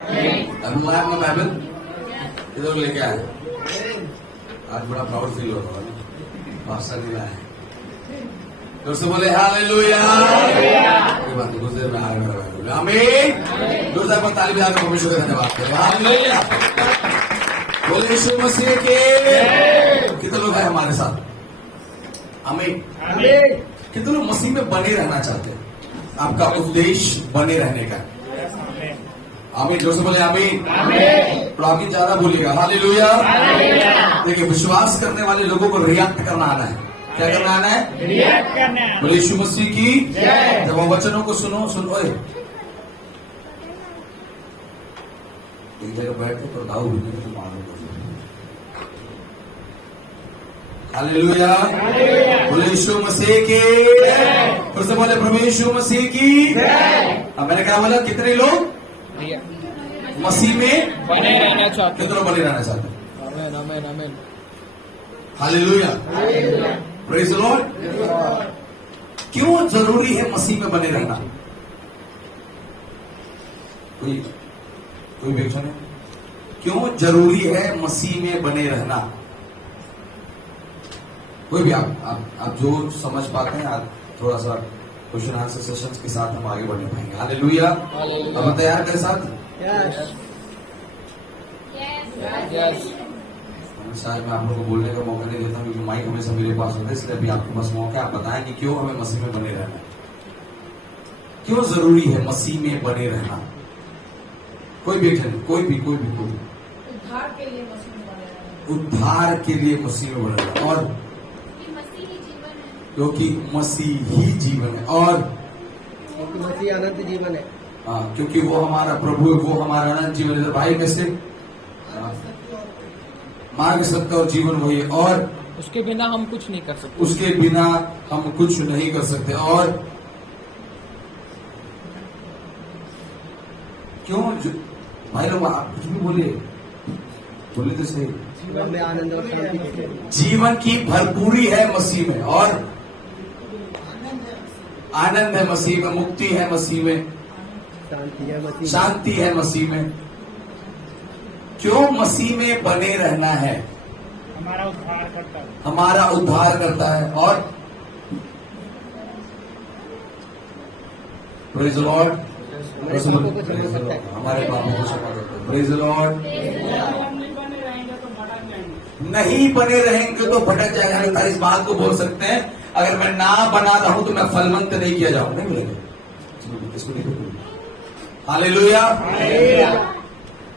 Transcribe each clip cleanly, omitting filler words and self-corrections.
अभी मैं अपना बाइबल इधर लेके आया। आज बड़ा प्राउड फील हो रहा है, भाषा दिला है। तो उससे बोले हालेलुया। ये बात कुछ देर में आगे बढ़ा। आमीन। दूसरा पर ताली बजा के परमेश्वर का धन्यवाद करें। हालेलुया। बोले यीशु मसीह के। कितने लोग हैं हमारे साथ? आमीन। कितने लोग मसीह में बने रहना चाहते हैं? आपका उद्देश्य बने रहने का। आमीन। जोर से बोले आमीन। तो आगे ज्यादा बोलिएगा हालेलुया। देखिए, विश्वास करने वाले लोगों को रिएक्ट करना आना है। क्या करना आना है? रिएक्ट करना है। बोले यीशु मसीह की जब वो वचनों को सुनो एक जगह बैठ के तो दाऊ भी तो मालूम हालेलुया। बोले यीशु मसीह की। फिर से बोले प्रभु यीशु मसीह की। अब मैंने कहा बोला कितने लोग मसीह में बने रहना चाहते कितने बने रहना चाहते हैं? हैं। आमीन आमीन। हालेलुया। Praise the Lord. क्यों जरूरी है मसीह में बने रहना? कोई व्याख्या है? क्यों जरूरी है मसीह में बने रहना? कोई भी आप जो समझ पाते हैं, आप थोड़ा सा क्वेश्चन आंसर सेशंस के साथ हम आगे बढ़ने पाएंगे। हालेलुया। अब तैयार के साथ यस शायद मैं आप लोगों को बोलने का मौका नहीं देता क्योंकि माइक हमेशा मेरे पास होता है, इसलिए अभी आपके पास मौका है। आप बताएं कि क्यों हमें मसीह में बने रहना है? क्यों जरूरी है मसीह में बने रहना? कोई भी कोई भी उद्धार के लिए मसीह में बने रहना। उद्धार के लिए मसीह में बने रहना, और मसीह ही जीवन है। क्योंकि मसीह ही जीवन है, और क्योंकि मसीह अनंत जीवन है। हाँ, क्योंकि वो हमारा प्रभु है, वो हमारा अनंत जीवन है। भाई में से मार्ग सत्य और जीवन वही है, और उसके बिना हम कुछ नहीं कर सकते। उसके बिना हम कुछ नहीं कर सकते। और क्यों भाई लोग आप कुछ भी बोले तो सही। जीवन में आनंद और शांति देते हैं। जीवन की भरपूरी है मसीह में, और आनंद है मसीह में, मुक्ति है मसीह में, शांति है मसीह में। शांति है मसीह में। क्यों मसीह में बने रहना है? हमारा उद्धार करता है। हमारा उद्धार करता है, और प्रेज द लॉर्ड। हमारे पापों को क्षमा करता है। Praise the Lord. नहीं बने रहेंगे तो भटक जाएगा। इस बात को बोल सकते हैं, अगर मैं ना बना रहा हूं तो मैं फलवंत नहीं किया जाऊं। नहीं मिलेगा। हालेलुया।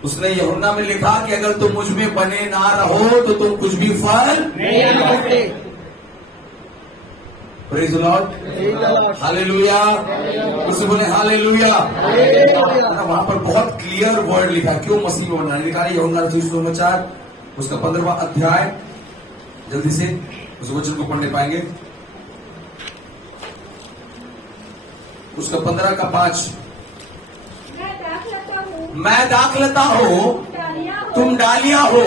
उसने यूहन्ना में लिखा कि अगर तुम मुझ में बने ना रहो तो तुम कुछ भी फल नहीं आ सकते। Praise the Lord. हालेलुया। उससे बोले हालेलुया। वहां पर बहुत क्लियर वर्ड लिखा, क्यों मसीह में बनना लिखा है। यूहन्ना सुसमाचार उसका 15वां अध्याय, जल्दी से उस वचन को पढ़ने पाएंगे। उसका 15 का 5। मैं दाखलता हूँ तुम डालियां हो,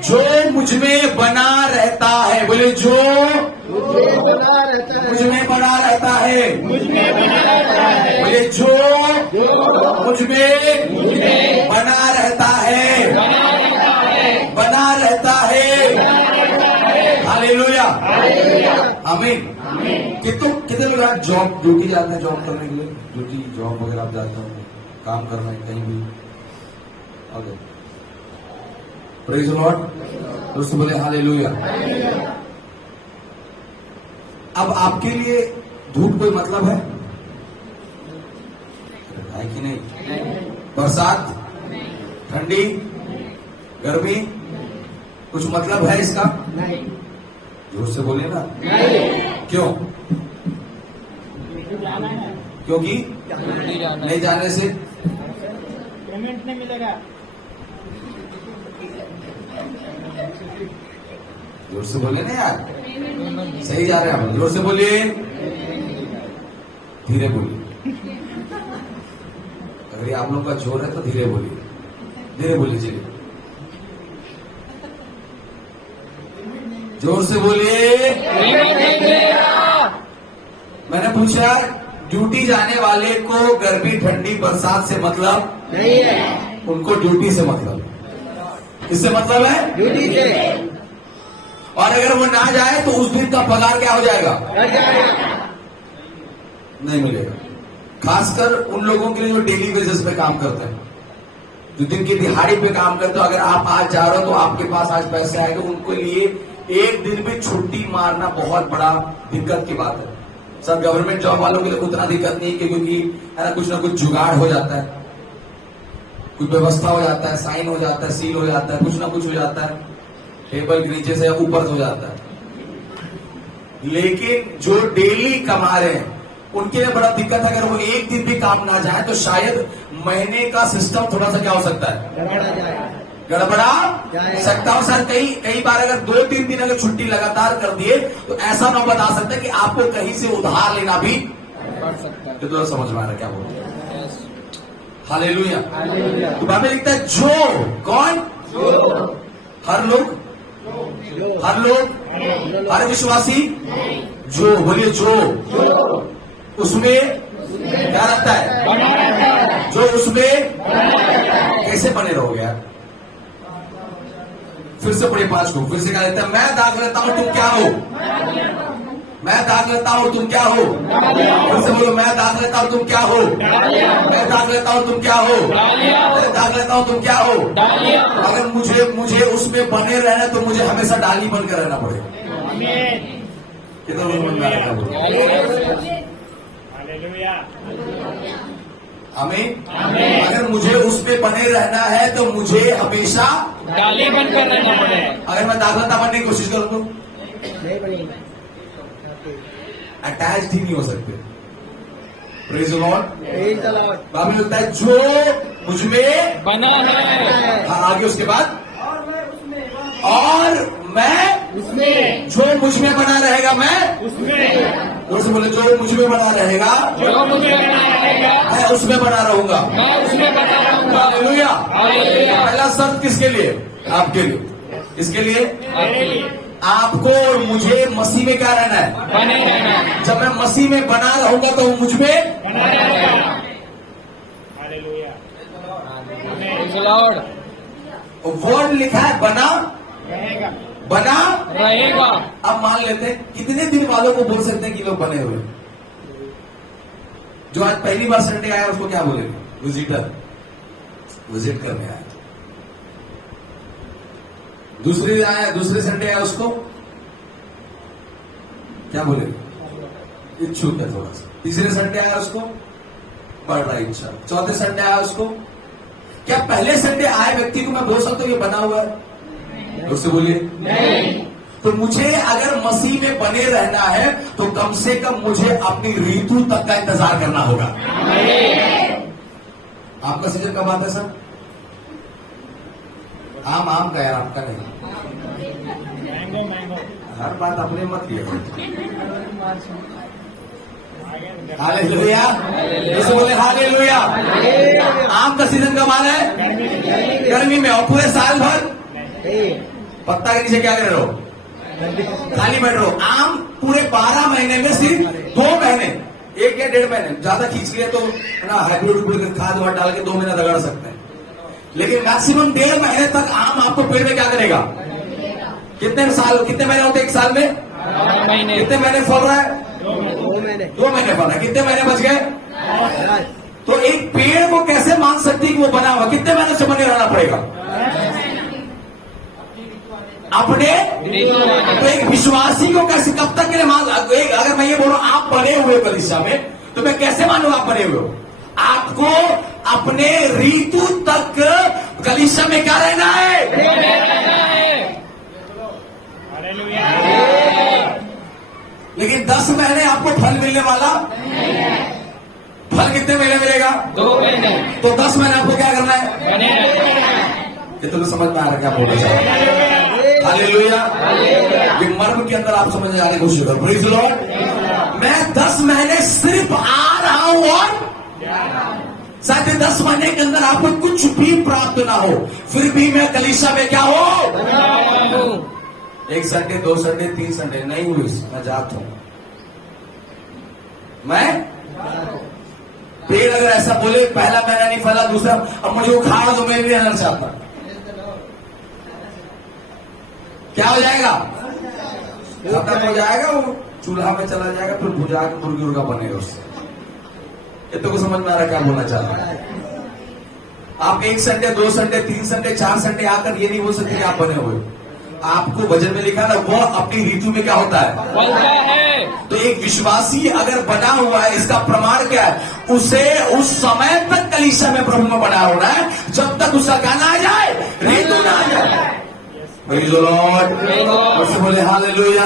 जो मुझ में बना रहता है। बोले जो बना रहता है। मुझ में बना रहता है। बोले जो मुझ में बना रहता है, बना रहता है। हालेलुया। आमीन। कितने लोग आज जॉब ड्यूटी जाते हैं? जॉब करने के लिए ड्यूटी जॉब वगैरह आप जाते हो, काम करना है कहीं भी। Okay, praise the Lord. दोस्तों बोले हालेलुया। अब आपके लिए धूप कोई मतलब है कि नहीं? बरसात, ठंडी, गर्मी, कुछ मतलब है इसका? नहीं। जोर से बोलिए ना। क्यों? क्योंकि नहीं जाने से पेमेंट नहीं मिलेगा। जोर से बोलिए ना यार, सही जा रहे हैं आप। जोर से बोलिए, धीरे बोलिए। अगर ये आप लोग का जोर है तो धीरे बोलिए, धीरे बोलिए। चलिए जोर से बोलिए। मैंने पूछा ड्यूटी जाने वाले को गर्मी ठंडी बरसात से मतलब नहीं है। उनको ड्यूटी से मतलब, किससे मतलब है? ड्यूटी से और अगर वो ना जाए तो उस दिन का पगार क्या हो जाएगा? कर जाएगा। नहीं मिलेगा। खासकर उन लोगों के लिए जो डेली बेसिस पे काम करते हैं, जो दिन की दिहाड़ी पे काम करते हो। अगर आप आज जा रहे हो तो आपके पास आज पैसे आएंगे, उनके लिए एक दिन भी छुट्टी मारना बहुत बड़ा दिक्कत की बात है। सब गवर्नमेंट जॉब वालों के लिए उतना दिक्कत नहीं है, क्योंकि है ना कुछ जुगाड़ हो जाता है, कुछ व्यवस्था हो जाता है, साइन हो जाता है, सील हो जाता है, कुछ ना कुछ हो जाता है, टेबल के नीचे से ऊपर हो जाता है। लेकिन जो डेली कमा रहे हैं उनके लिए बड़ा दिक्कत है। अगर वो एक दिन भी काम ना जाए तो शायद महीने का सिस्टम थोड़ा सा क्या हो सकता है? गड़बड़ा सकता हो सर। कई बार अगर 2-3 दिन अगर छुट्टी लगातार कर दिए तो ऐसा ना बता सकते कि आपको कहीं से उधार लेना भी पड़ सकता है। तो समझ में आ रहा है क्या बोल रहे हैं? यस। हालेलुया। हालेलुया। तो बाइबल लिखता है जो कौन? हर लोग, हर विश्वासी, जो बोलिए जो उसमें क्या रहता है? जो उसमें कैसे बने रहोगे यार? फिर से पढ़े 5 को, फिर से क्या कहता है? मैं दाग लेता हूं तुम क्या हो? मैं दाग लेता हूं तुम क्या हो? फिर से बोलो, मैं दाग लेता हूं तुम क्या हो? मैं दाग लेता हूं तुम क्या हो? मैं दाग लेता हूं तुम क्या हो? अगर मुझे उसमें बने रहना तो मुझे हमेशा डाली बनकर रहना पड़ेगा। कितना लोग मन में आ रहा है? हमें अगर मुझे उसमें बने रहना है तो मुझे हमेशा डाली बनकर रहना पड़ेगा। अगर मैं दाखलता बनने की कोशिश करूं तो नहीं बनेगा। अटैच ही नहीं हो सकते। Praise the Lord. Praise the Lord. Bible लिखता है जो मुझमें बना है। हाँ, आगे उसके बाद और मैं उसमें जो मुझ में बना रहेगा, मैं उसमें दोस्त बोले जो मुझ में बना रहेगा जो मुझे बना रहेगा मैं उसमें बना रहूंगा। मैं उसमें बना रहूंगा। हालेलुया। हालेलुया। पहला शब्द किसके लिए? आपके लिए। इसके लिए आपके लिए आपको और मुझे मसीह में क्या रहना है? बने रहना। जब मैं मसीह में बना रहूंगा तो वो मुझ में बना रहेगा। Praise the Lord। वर्ड लिखा है बना बना। रहेगा। अब मान लेते हैं कितने दिन वालों को बोल सकते हैं कि लोग बने हुए? जो आज पहली बार संडे आया उसको क्या बोलेंगे? विजिटर, विजिट करने आया। दूसरे दिन आया, दूसरे संडे आया, उसको क्या बोलेंगे? इच्छुक है थोड़ा सा। तीसरे संडे आया, उसको बढ़ रहा है इच्छा। चौथे संडे आया, उसको क्या पहले संडे आए व्यक्ति को मैं बोल सकता हूं ये बना हुआ है? उससे बोलिए नहीं। तो मुझे अगर मसीह में बने रहना है तो कम से कम मुझे अपनी ऋतु तक का इंतजार करना होगा। आपका सीजन कब आता है सर? आम का यार, आपका नहीं। हर बात अपने मत किया। हालेलुया। जैसे बोले हालेलुया। आम का सीजन कब आ रहा है? गर्मी में। और पूरे साल भर पत्ता के नीचे क्या कर रहे हो? खाली बैठ रहे हो। आम पूरे 12 महीने में सिर्फ 2 महीने, 1 या 1.5 महीने ज्यादा खींच लिए तो ना हाइब्रिड खाद वाद डाल के 2 महीना रगड़ सकते हैं। लेकिन मैक्सिमम 1.5 महीने तक आम आपको पेड़ में क्या करेगा? कितने महीने होते हैं एक साल में? महीने। कितने महीने फल रहा है? 2 महीने। 2 महीने फल रहा है। कितने महीने बच गए? तो एक पेड़ को कैसे मान सकती कि वो बना हुआ? कितने महीने से बने रहना पड़ेगा अपने? तो एक विश्वासी को कैसे, कब तक के लिए मान? अगर मैं ये बोल रहा हूं आप बने हुए कलीसिया में, तो मैं कैसे मानूं आप बने हुए हो? आपको अपने ऋतु तक कलीसिया में क्या रहना है? लेकिन 10 महीने आपको फल मिलने वाला? फल कितने महीने मिलेगा? 2 महीने। तो 10 महीने आपको क्या करना है? बने रहना। ये तो समझ में आ रहा क्या बोल रहे? हालेलुया। ये मर्म के अंदर आप समझ जाने की कोशिश करो। Praise the Lord. मैं 10 महीने सिर्फ आ रहा हूं और शायद 10 महीने के अंदर आपको कुछ भी प्राप्त ना हो, फिर भी मैं कलीसिया में क्या हो? 1 संडे, 2 संडे, 3 संडे नहीं हुई, मैं जाता हूं। मैं पेड़ अगर ऐसा बोले पहला महीना नहीं फला, दूसरा अब मुझे उखाड़ दो, मैं भी रहना चाहता, क्या हो जाएगा? खत्म हो जाएगा, वो चूल्हा में चला जाएगा, फिर भुजा के मुर्गी उर्गा बनेगा उससे। ये तो को समझ में आ रहा क्या बोलना चाह रहा है? आप 1 संडे 2 संडे 3 संडे 4 संडे आकर ये नहीं बोल सकते कि आप बने हुए। आपको भजन में लिखा ना, वो अपनी ऋतु में क्या होता है? बनता है। तो एक विश्वासी अगर बना हुआ है, इसका प्रमाण क्या है? उसे उस समय तक कलीसिया में प्रभु में बना होना है जब तक उसका गाना आ जाए, ऋतु ना आ जाए। Praise the Lord। और से बोले हालेलुया,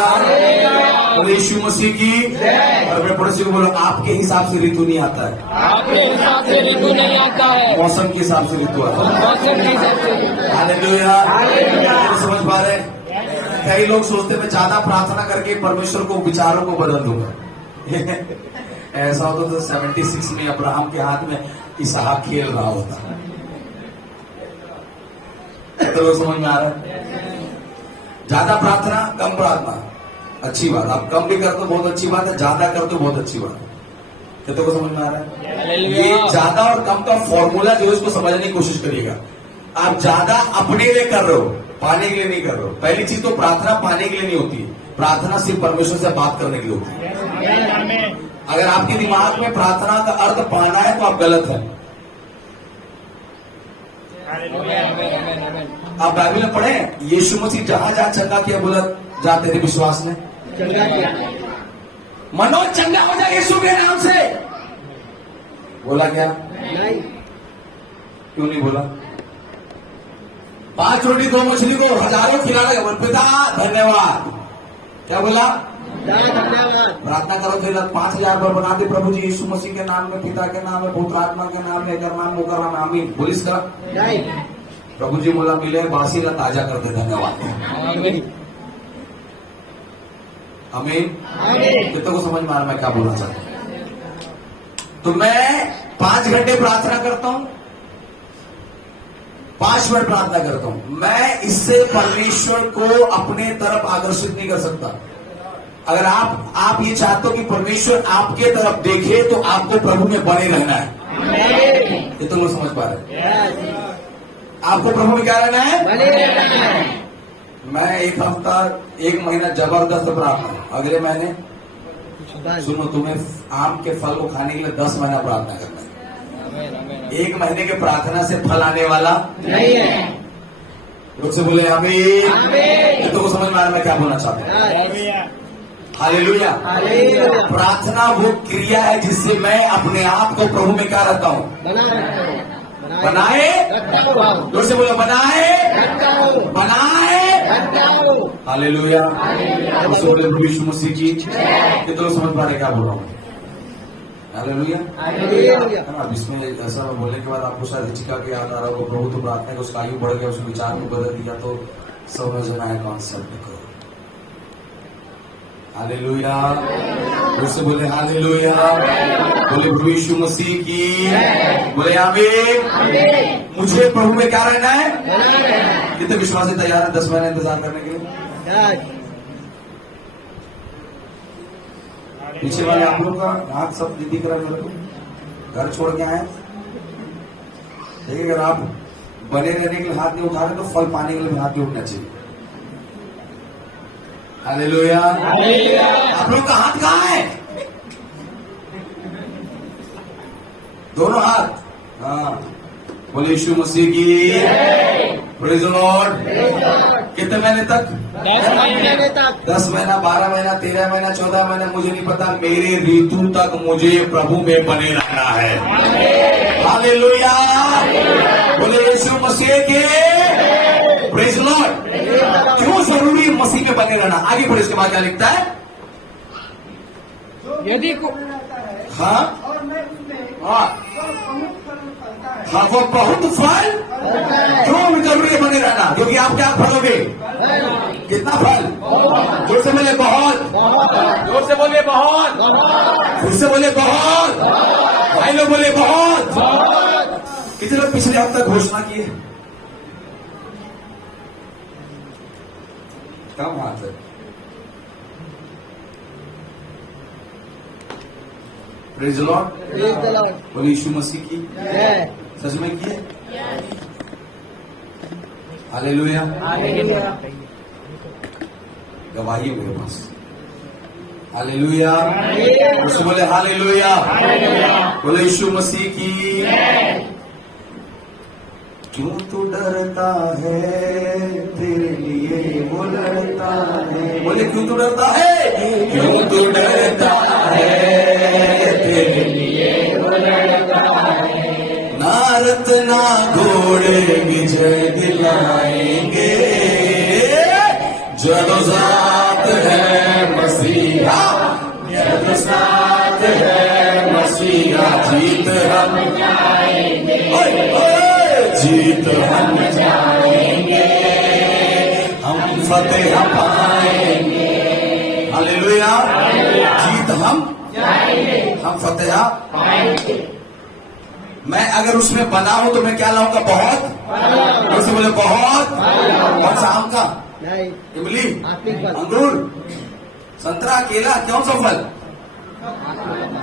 बोले यीशु मसीह की। और अपने पड़ोसी को बोलो, आपके हिसाब से ऋतु नहीं आता है, आपके हिसाब से ऋतु नहीं आता है, मौसम के हिसाब से ऋतु आता है। मौसम के हिसाब से। हालेलुया। तो समझ पा रहे हैं? कई लोग सोचते हैं मैं ज्यादा प्रार्थना करके परमेश्वर को विचारों को बदल दूंगा। ऐसा होता तो 76 में अब्राहम के हाथ में इसहाक खेल रहा होता। तो लोग समझ में आ रहा है? ज्यादा प्रार्थना कम प्रार्थना अच्छी बात, आप कम भी करते हो बहुत अच्छी बात है, ज्यादा करते हो बहुत अच्छी बात है। तो समझ में आ रहा है? ये ज्यादा और कम का फॉर्मूला जो है उसको समझने की कोशिश करिएगा। आप ज्यादा अपने लिए कर रहे हो, पाने के लिए नहीं कर रहे हो। पहली चीज तो प्रार्थना पाने के लिए नहीं होती, प्रार्थना सिर्फ परमेश्वर से बात करने के लिए होती है। अगर आपके दिमाग में प्रार्थना का अर्थ पाना है तो आप गलत है। आप बाइबल में पढ़े, यीशु मसीह जहां जहां चंगा किया बोला जाते थे विश्वास में, चंगा किया, मनोज चंगा हो जाए यीशु के नाम से, बोला क्या? नहीं, क्यों नहीं बोला? 5 रोटी 2 मछली को हजारों खिलाना, पिता धन्यवाद, क्या बोला? धन्यवाद। प्रार्थना करो फिर 5000 बार बना दे प्रभु जी यीशु मसीह के नाम में, पिता के नाम में, पवित्र आत्मा के नाम में, अगर नाम होकर नाम आमीन। बोलिस का नहीं, प्रभु जी बोला मिले बासी ला ताजा कर दे, धन्यवाद आमीन। आमीन। आमीन। कितने को समझ में आ रहा मैं क्या बोलना चाहता हूं? तो मैं 5 घंटे प्रार्थना करता हूं, 5 मिनट प्रार्थना करता हूं, मैं इससे परमेश्वर को अपने तरफ आकर्षित नहीं कर सकता। अगर आप ये चाहते हो कि परमेश्वर आपके तरफ देखे तो आपको प्रभु में बने रहना है। ये तो लोग समझ पा रहे हैं? आपको प्रभु में क्या रहना है? बने रहना है। मैं 1 हफ्ता 1 महीना जबरदस्त प्रार्थना, अगले महीने सुनो तुम्हें आम के फल को खाने के लिए 10 महीना प्रार्थना करना है। 1 महीने के प्रार्थना से फल आने वाला नहीं है। लोग से बोले आमीन। तो समझ में आ रहा मैं क्या बोलना चाहता हूँ? हालेलुया। हालेलुया। प्रार्थना वो क्रिया है जिससे मैं अपने आप को प्रभु में क्या रहता हूँ? बना रखता हूँ। बनाए, जोर से बोलो बनाए, बनाए। हालेलुया। उससे बोले प्रभु यीशु मसीह की। ये तो समझ पा रहे क्या बोल रहा हूँ? हालेलुया। हालेलुया। अब इसमें ऐसा बोलने के बाद आपको शायद हिचका के याद आ रहा होगा, प्रभु तो प्रार्थना का उसका आयु बढ़ गया, उसके विचार में बदल दिया, तो समझना है कॉन्सेप्ट को। हालेलुया। उससे बोले हालेलुया, बोले प्रभु यीशु मसीह की, बोले आमीन। मुझे प्रभु में क्या रहना है? कितने विश्वासी तैयार है 10 महीने इंतजार करने के लिए? पीछे वाले आप लोग का हाथ सब दिख रहा है मेरे को, घर छोड़ के आए। देखिए अगर आप बने रहने के लिए हाथ नहीं उठा रहे तो फल पाने के लिए भी हाथ नहीं उठना चाहिए। हालेलुया। आप लोग का हाथ कहाँ है? दोनों हाथ। हाँ, बोले यीशु मसीह की, प्रेज़ द लॉर्ड। कितने महीने तक? 10 महीने तक। 10 महीना, 12 महीना, 13 महीना, 14 महीना, मुझे नहीं पता, मेरे ऋतु तक मुझे प्रभु में बने रहना है। हालेलुया। बोले यीशु मसीह के, प्रेज़ द लॉर्ड। क्यों जरूरी है मसीह में बने रहना? आगे बढ़े, इसके बाद क्या लिखता है? यदि हाँ हाँ हाँ, वो बहुत फल। क्यों जरूरी है बने रहना? क्योंकि आप क्या फलोगे? कितना फल? जोर से बोले बहुत, जोर से बोले बहुत, जोर से बोले बहुत, भाई लोग बोले बहुत। कितने लोग पिछले हफ्ते घोषणा किए? कम हाथ है। Praise the Lord. Praise the Lord. बोले यीशु मसीह की जय। सच में की है। हालेलुया। गवाही है मेरे पास। हालेलुया। उससे बोले हालेलुया। बोले यीशु मसीह की। क्यों तू डरता है, तेरे लिए वो लड़ता है। बोले क्यों तू डरता है, क्यों तू डरता है, तेरे लिए वो लड़ता है। ना रथ ना घोड़े विजय दिलाएंगे, जब साथ है मसीहा, जब साथ है मसीहा, जीत हम जाएंगे, जीत हम जाएंगे, हम फतेह पाएंगे। हालेलुया। जीत हम जाएंगे, हम फतेह पाएंगे। मैं अगर उसमें बना हूं तो मैं क्या लाऊंगा, बहुत। उससे बोले बहुत। कौन सा आम का, नहीं। इमली, आत्मिक फल। अंगूर, संतरा, केला, कौन सा फल,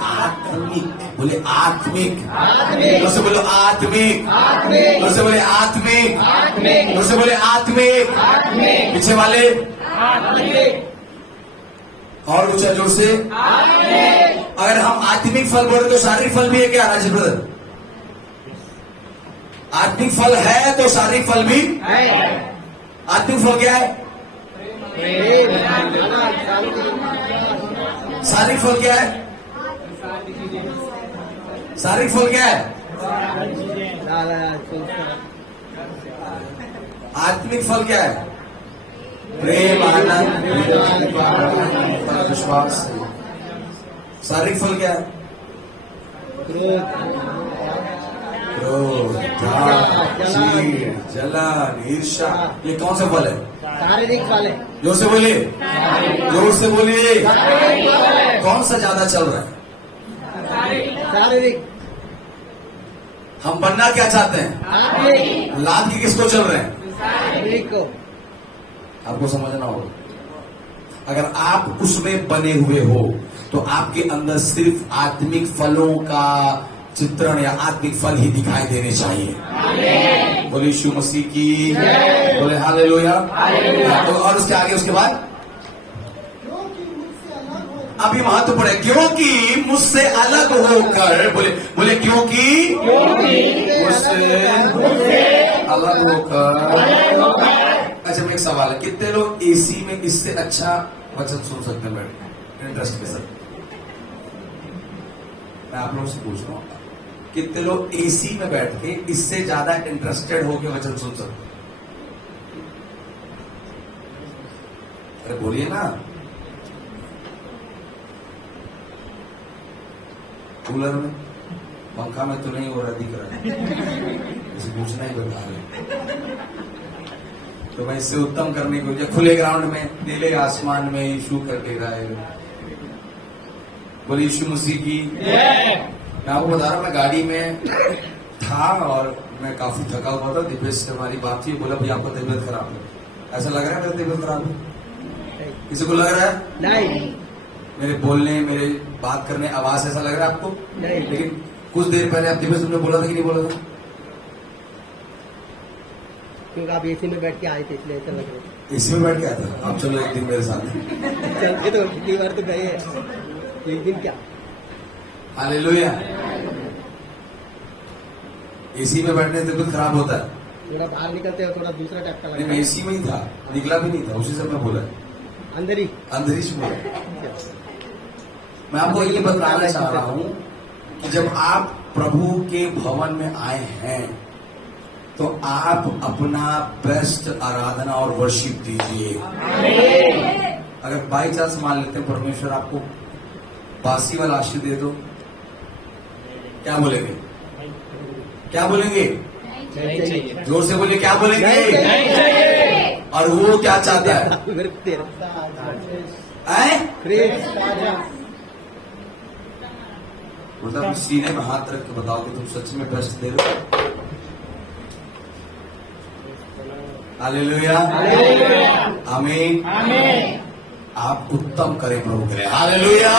आत्मिक। बोले आत्मिक। उससे बोलो आत्मिक। उससे बोले आत्मिक। उससे बोले आत्मिक। पीछे वाले और ऊंचा जोर से। अगर हम आत्मिक फल बोले तो शारीरिक फल भी है क्या राजेश ब्रदर? आत्मिक फल है तो शारीरिक फल भी है। आत्मिक फल क्या है, शारीरिक फल क्या है, शारीरिक फल क्या है, आत्मिक फल क्या है, प्रेम, आनंद, विश्वास। शारीरिक फल क्या है, क्रोध, चीड़, जलन, ईर्ष्या। ये कौन सा फल है, शारीरिक फल है। जोर से बोलिए, जोर से बोलिए। कौन सा ज्यादा चल रहा है, शारीरिक। हम बनना क्या चाहते हैं, आत्मिक। लाद के किसको चल रहे हैं, शारीरिक को। आपको समझना होगा। अगर आप उसमें बने हुए हो तो आपके अंदर सिर्फ आत्मिक फलों का चित्रण या आत्मिक फल ही दिखाई देने चाहिए। बोले यीशु मसीह की, बोले हालेलुया। तो और उसके आगे उसके बाद अभी महत्वपूर्ण है, क्योंकि मुझसे अलग होकर, बोले बोले क्योंकि मुझसे अलग होकर। अच्छा, मैं एक सवाल है, कितने लोग एसी में इससे अच्छा वचन सुन सकते हैं बैठ इंटरेस्ट के साथ? मैं आप लोगों से पूछ रहा हूं, कितने लोग एसी में बैठ के इससे ज्यादा इंटरेस्टेड होकर वचन सुन सकते? अरे बोलिए ना। कूलर में, पंखा में तो नहीं हो रहा, दिख रहा है, इसे पूछना ही बेकार है। तो मैं इससे उत्तम करने को, जो खुले ग्राउंड में, नीले आसमान में यीशु करके गाए। बोले यीशु मसीह की। मैं आपको बता रहा हूं, मैं गाड़ी में था और मैं काफी थका हुआ था। दिपेश से हमारी बात थी, बोला भाई आपका तबीयत खराब है। ऐसा लग रहा है मेरी तबीयत खराब है? किसी को लग रहा है? नहीं। मेरे बोलने, मेरे बात करने, आवाज ऐसा लग रहा है आपको? नहीं। लेकिन कुछ देर पहले आप दिपेश तुमने बोला था कि नहीं बोला था? क्योंकि आप एसी में बैठ के आए थे, इसलिए ऐसा लग रहा है। एसी में बैठ के आया था। आप चलो एक दिन मेरे साथ। चलते तो कितनी बार तो गए हैं, एक दिन क्या। हालेलुया। एसी में बैठने से कुछ खराब होता है? थोड़ा बाहर निकलते हो, थोड़ा दूसरा टाइप का नहीं, लगता मैं है। एसी में ही था, निकला भी नहीं था, उसी से मैं बोला, अंदर ही। अंदर ही से बोला। मैं आपको ये बताना चाह रहा हूं कि जब आप प्रभु के भवन में आए हैं तो आप अपना बेस्ट आराधना और वर्शिप दीजिए। अगर बाई चांस मान लेते हैं परमेश्वर आपको बासी वाला आशीष दे दो, क्या बोलेंगे, क्या बोलेंगे? नहीं चाहिए। जोर से बोलिए, क्या बोलेंगे? नहीं चाहिए। और वो क्या चाहता है? मतलब सीने में हाथ रख के बताओ कि तुम सच में बेस्ट दे रहे हो। हालेलुया, आमीन। आप उत्तम करें प्रभु के लिए। हालेलुया।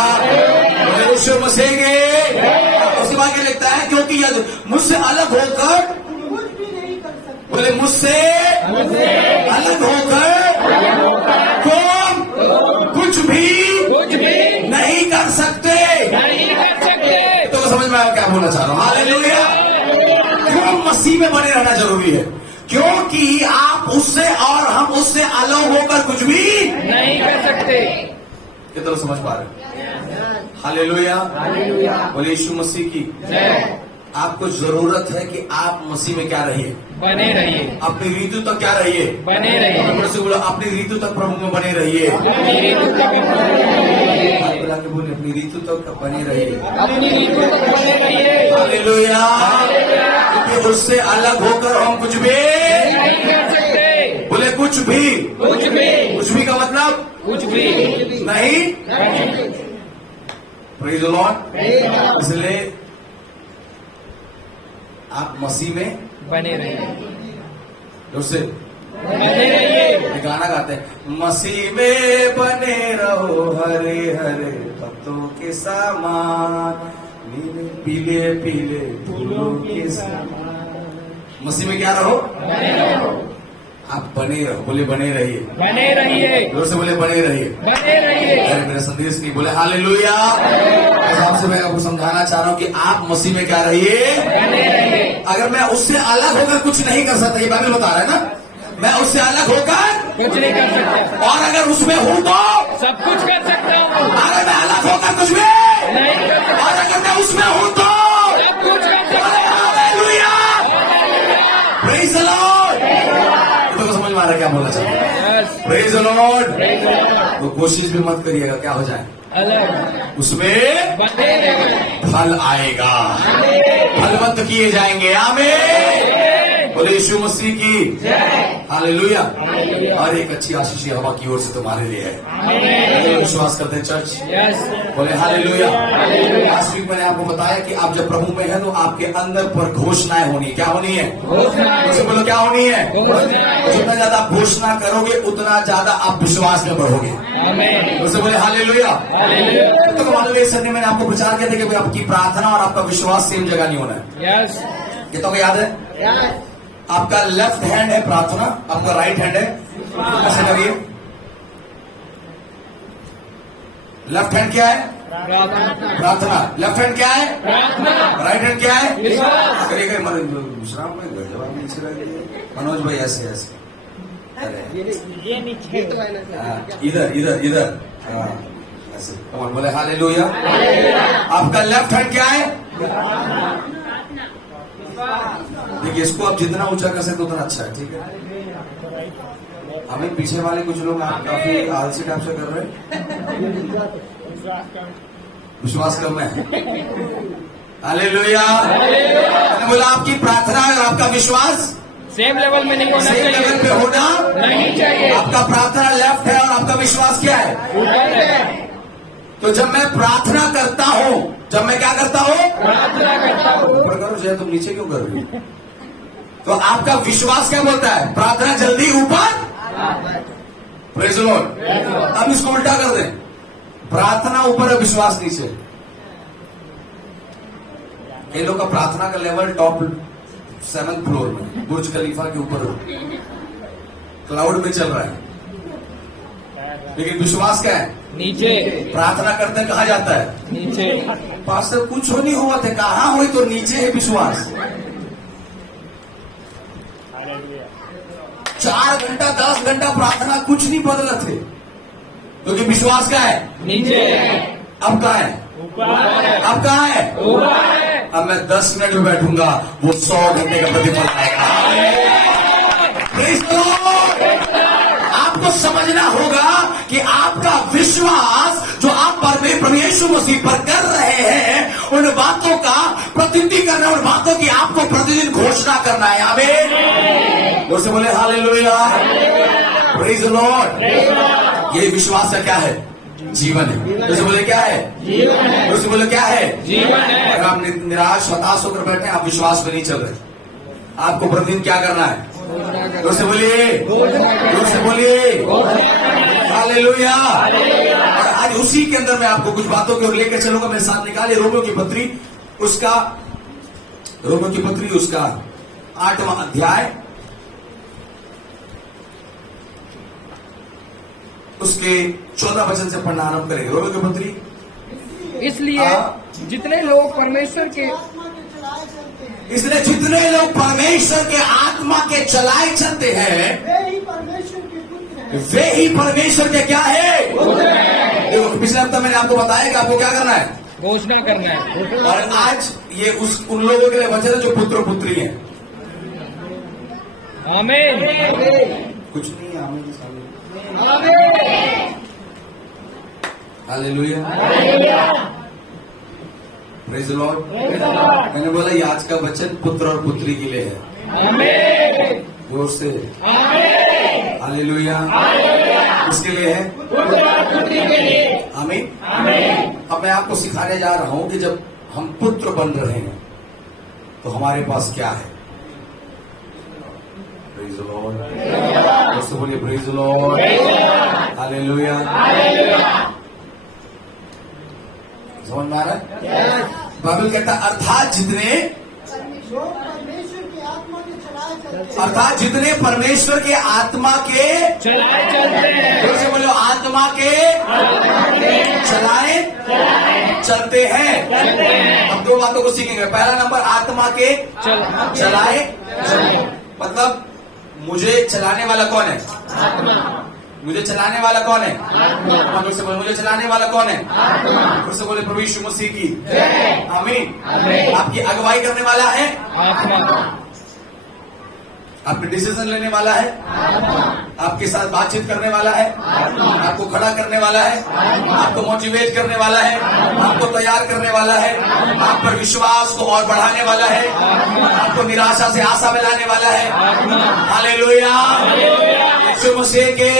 बोले यीशु मसीह के। उसके बाद क्या लिखता है, क्योंकि यदि मुझसे अलग होकर, बोले मुझसे अलग होकर तुम कुछ भी नहीं कर सकते। तो समझ में आया क्या बोलना चाह रहा हूं? हालेलुया। क्यों मसीह में बने रहना जरूरी है? क्योंकि आप उससे और हम उससे अलग होकर कुछ भी नहीं कर सकते। ये तो समझ पा रहे? हालेलुया। बोले यीशु मसीह की। आपको जरूरत है कि आप मसीह में क्या रहिए? बने रहिए। अपनी ऋतु तक क्या रहिए? बने रहिए। बोलो अपनी ऋतु तक प्रभु में बने रहिए। अपनी ऋतु तक बोले अपनी ऋतु तक बने रहिए। अपनी ऋतु तक बने रहिए। हालेलुया। क्योंकि उससे अलग होकर हम कुछ भी नहीं कर सकते। बोले कुछ भी कुछ भी का मतलब कुछ भी नहीं। Praise the Lord. इसलिए आप मसीह में बने रहिए। उससे बने रहिए। गाना गाते हैं, मसीह में बने रहो हरे हरे पत्तों के समान, नीले पीले पीले फूलों के समान। मसीह में क्या रहो? आप बने रहो। बोले बने रहिए। बने रहिए। जोर से बोले बने रहिए। बने रहिए। अरे मेरा संदेश नहीं बोले हालेलुया। आपसे मैं आपको समझाना चाह रहा हूँ कि आप मसीह में क्या रहिए? बने रहिए। अगर मैं उससे अलग होकर कुछ नहीं कर सकता, ये बाइबल बता रहा है ना, मैं उससे अलग होकर कुछ नहीं कर सकता। और अगर उसमें हूँ तो सब कुछ कर सकता हूँ। अगर मैं अलग होकर कुछ भी नहीं कर सकता। और अगर मैं उसमें हूँ तो सब कुछ कर सकता बोले हालेलुया। Praise the Lord. तो समझ में आ रहा है क्या बोलना चाहता हूँ? हूँ। Praise the Lord. तो कोशिश भी मत करिएगा क्या हो जाए, अलग उसमें बने रहिए। फल आएगा, फलवंत किए जाएंगे। आमीन। बोले यीशु मसीह की। हालेलुया। और एक अच्छी आशीष हवा की ओर से तुम्हारे लिए है। विश्वास करते हैं चर्च? यस। बोले हालेलुया। लास्ट वीक मैंने आपको बताया कि आप जब प्रभु में है तो आपके अंदर पर घोषणाएं होनी। क्या होनी है? मुझे बोलो क्या होनी है? जितना ज्यादा आप घोषणा करोगे उतना ज्यादा आप विश्वास में बढ़ोगे। मुझे बोले हालेलुया। तो मालूम है संडे मैंने आपको प्रचार किया था कि आपकी प्रार्थना और आपका विश्वास सेम जगह नहीं होना है। यस। कितनों को याद है? आपका लेफ्ट हैंड है प्रार्थना, आपका राइट हैंड है कैसे करिए? लेफ्ट हैंड क्या है? प्रार्थना। लेफ्ट हैंड क्या है? राइट हैंड क्या है? विश्वास। करिए विश्राम में जवाब नीचे रखिए। मनोज भाई ऐसे ऐसे ये नीचे इधर इधर इधर ऐसे। कौन बोले हालेलुया। आपका लेफ्ट हैंड क्या है? देखिए इसको आप जितना ऊंचा कर सकते उतना अच्छा है। ठीक है। हमें पीछे वाले कुछ लोग आप काफी आलसी टाइप से कर रहे हैं। विश्वास कम है। हालेलुया। मैंने बोला आपकी प्रार्थना और आपका विश्वास सेम लेवल में नहीं होना सेम लेवल पे चाहिए। होना नहीं चाहिए। आपका प्रार्थना लेफ्ट है और आपका विश्वास क्या है? ऊपर है। तो जब मैं प्रार्थना करता हूं, जब मैं क्या करता हूं? प्रार्थना करता हूँ। ऊपर करो जय, तुम नीचे क्यों कर रही हो? तो आपका विश्वास क्या बोलता है? प्रार्थना जल्दी ऊपर। Praise the Lord. अब इसको उल्टा कर दें, प्रार्थना ऊपर है विश्वास नीचे। कई लोग का प्रार्थना का लेवल टॉप 7th फ्लोर में, बुर्ज खलीफा के ऊपर क्लाउड में चल रहा है, लेकिन विश्वास क्या है? नीचे। प्रार्थना करते कहा जाता है नीचे। पास्टर कुछ हो नहीं हुआ थे, कहाँ हुई? तो नीचे है विश्वास। 4 घंटा 10 घंटा प्रार्थना कुछ नहीं बदला थे, क्योंकि विश्वास क्या है? नीचे। अब कहाँ है? अब कहाँ है? अब मैं 10 मिनट में बैठूंगा, वो 100 घंटे का प्रतिफल आएगा। Praise the Lord। आपको समझना होगा कि आपका विश्वास जो आप प्रभु यीशु मसीह पर कर रहे हैं, उन बातों का प्रतिनिधि करना, उन बातों की आपको प्रतिदिन घोषणा करना है। आमीन। जोर से बोले हालेलुया। Praise the Lord. ये विश्वास का क्या है? जीवन है। जोर से बोले क्या है? जीवन है। जोर से बोले क्या है? जीवन है। अगर आप निराश हताश होकर बैठे, आप विश्वास में नहीं चल रहे, आपको प्रतिदिन क्या करना है? जोर से बोलिए, जोर से बोलिए। हालेलुया। और आज उसी के अंदर मैं आपको कुछ बातों की ओर लेकर चलूंगा। मेरे साथ निकाले रोमियो की पत्री उसका 8वां अध्याय उसके 14 वचन से पढ़ना आरंभ करेंगे। रोमियो की पत्री इसलिए जितने लोग परमेश्वर के इसलिए जितने लोग परमेश्वर के आत्मा के चलाए चलते हैं वे ही परमेश्वर के पुत्र हैं। वे ही परमेश्वर के क्या है। देखो पिछले हफ्ता मैंने आपको बताया कि आपको क्या करना है, घोषणा करना है। और आज ये उन लोगों के लिए वचन है जो पुत्र पुत्री हैं। आमीन। कुछ नहीं है आमीन हालेलुया प्रेज द लॉर्ड। मैंने बोला ये आज का वचन पुत्र और पुत्री के लिए है। आमीन। जोर से आमीन। हालेलुया। किसके लिए है? आमीन। अब मैं आपको सिखाने जा रहा हूं कि जब हम पुत्र बन रहे हैं तो हमारे पास क्या है। Praise the Lord. दोस्तों बोलिए प्रेज द लॉर्ड। हालेलुया। समझ में आ रहा है? बाइबल कहता है अर्थात जितने जो परमेश्वर की आत्मा के चलाए चलते हैं। अर्थात जितने परमेश्वर के आत्मा के चलाए चलते हैं। जोर से बोलो आत्मा के चलाए चलते हैं। अब दो बातों को सीखेंगे। पहला नंबर आत्मा के चलाए मतलब मुझे चलाने वाला कौन है? मुझे चलाने वाला कौन है? फिर से बोले मुझे चलाने वाला कौन है? फिर से बोले प्रभु यीशु मसीह की आमीन। आपकी अगुवाई करने वाला है आत्मा। आपके डिसीजन लेने वाला है, आपके साथ बातचीत करने वाला है, आपको खड़ा करने वाला है, आपको मोटिवेट करने वाला है, आपको तैयार करने वाला है, आप पर विश्वास को और बढ़ाने वाला है, आपको निराशा से आशा में लाने वाला है। हालेलुया। यीशु मसीह के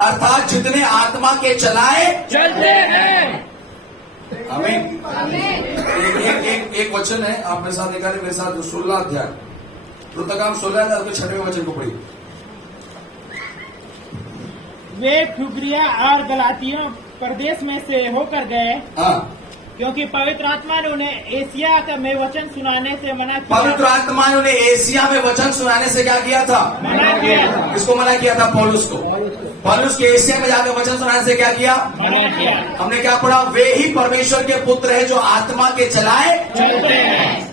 अर्थात जितने आत्मा के चलाए चलते हैं। आमीन। एक वचन है आप मेरे साथ निकाले, मेरे साथ 16 अध्याय वृत्तकाम 16 अध्याय उसके 6वें वचन को पढ़िए। वे फ्रुगिया और गलातियों प्रदेश में से होकर गए हाँ, क्योंकि पवित्र आत्मा ने उन्हें एशिया में वचन सुनाने से मना किया। पवित्र आत्मा ने उन्हें एशिया में वचन सुनाने से क्या किया था? मना किया। किसको मना किया था? पौलुस को। पौलुस के एशिया में जाकर वचन सुनाने से क्या किया? मना किया। हमने क्या पढ़ा? वे ही परमेश्वर के पुत्र है जो आत्मा के चलाए चलते हैं।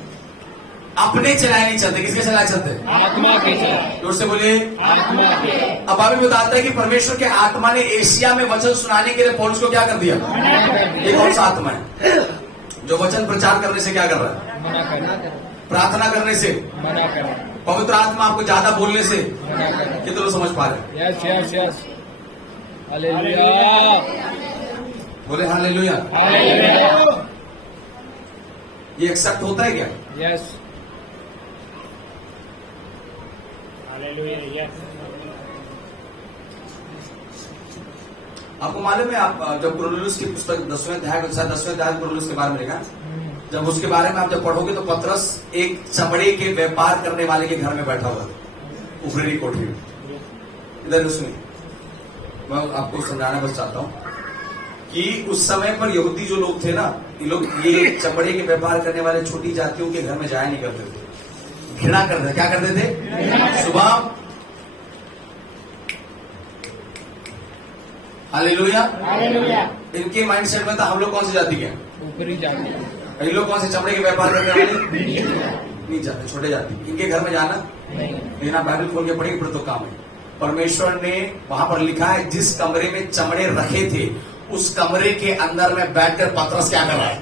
अपने चलाए नहीं चलते। किसके चलाए चलते? आत्मा के चलाए। जोर से बोलिए। आत्मा के। अब अभी बताता है कि परमेश्वर के आत्मा ने एशिया में वचन सुनाने के लिए पौलुस को क्या कर दिया? ये कौन सा आत्मा है जो वचन प्रचार करने से क्या कर रहा है? मना करना। प्रार्थना करने से। मना करना। पवित्र आत्मा आपको ज्यादा बोलने से। मना करना। कितने लोग समझ पा रहे हैं? Yes yes yes. हालेलुया। बोले हालेलुया। हालेलुया। ये एक्सेप्ट होता है क्या? यस। आपको मालूम है आप जब कुरनेलियुस की पुस्तक 10वें अध्याय कुरनेलियुस के बारे में लिखा, जब उसके बारे में आप जब पढ़ोगे तो पतरस एक चमड़े के व्यापार करने वाले के घर में बैठा हुआ था, ऊपरी कोठरी में। इधर सुनिए, मैं आपको समझाना बस चाहता हूँ कि उस समय पर यहूदी जो लोग थे ना, ये लोग ये चमड़े के व्यापार करने वाले छोटी जातियों के घर में जाया नहीं करते थे, घृणा करते। क्या करते थे? सुबह हालेलुया। इनके माइंड सेट में था हम लोग कौन सी जाति के? ऊपरी जाति। इन लोग कौन से चमड़े के व्यापार करने वाले? नहीं जाते, छोटे जाति। इनके घर में जाना लेकिन आप बाइबल खोल के पढ़ेंगे फिर तो काम है। परमेश्वर ने वहां पर लिखा है जिस कमरे में चमड़े रखे थे उस कमरे के अंदर में बैठकर पतरस क्या कर रहा है?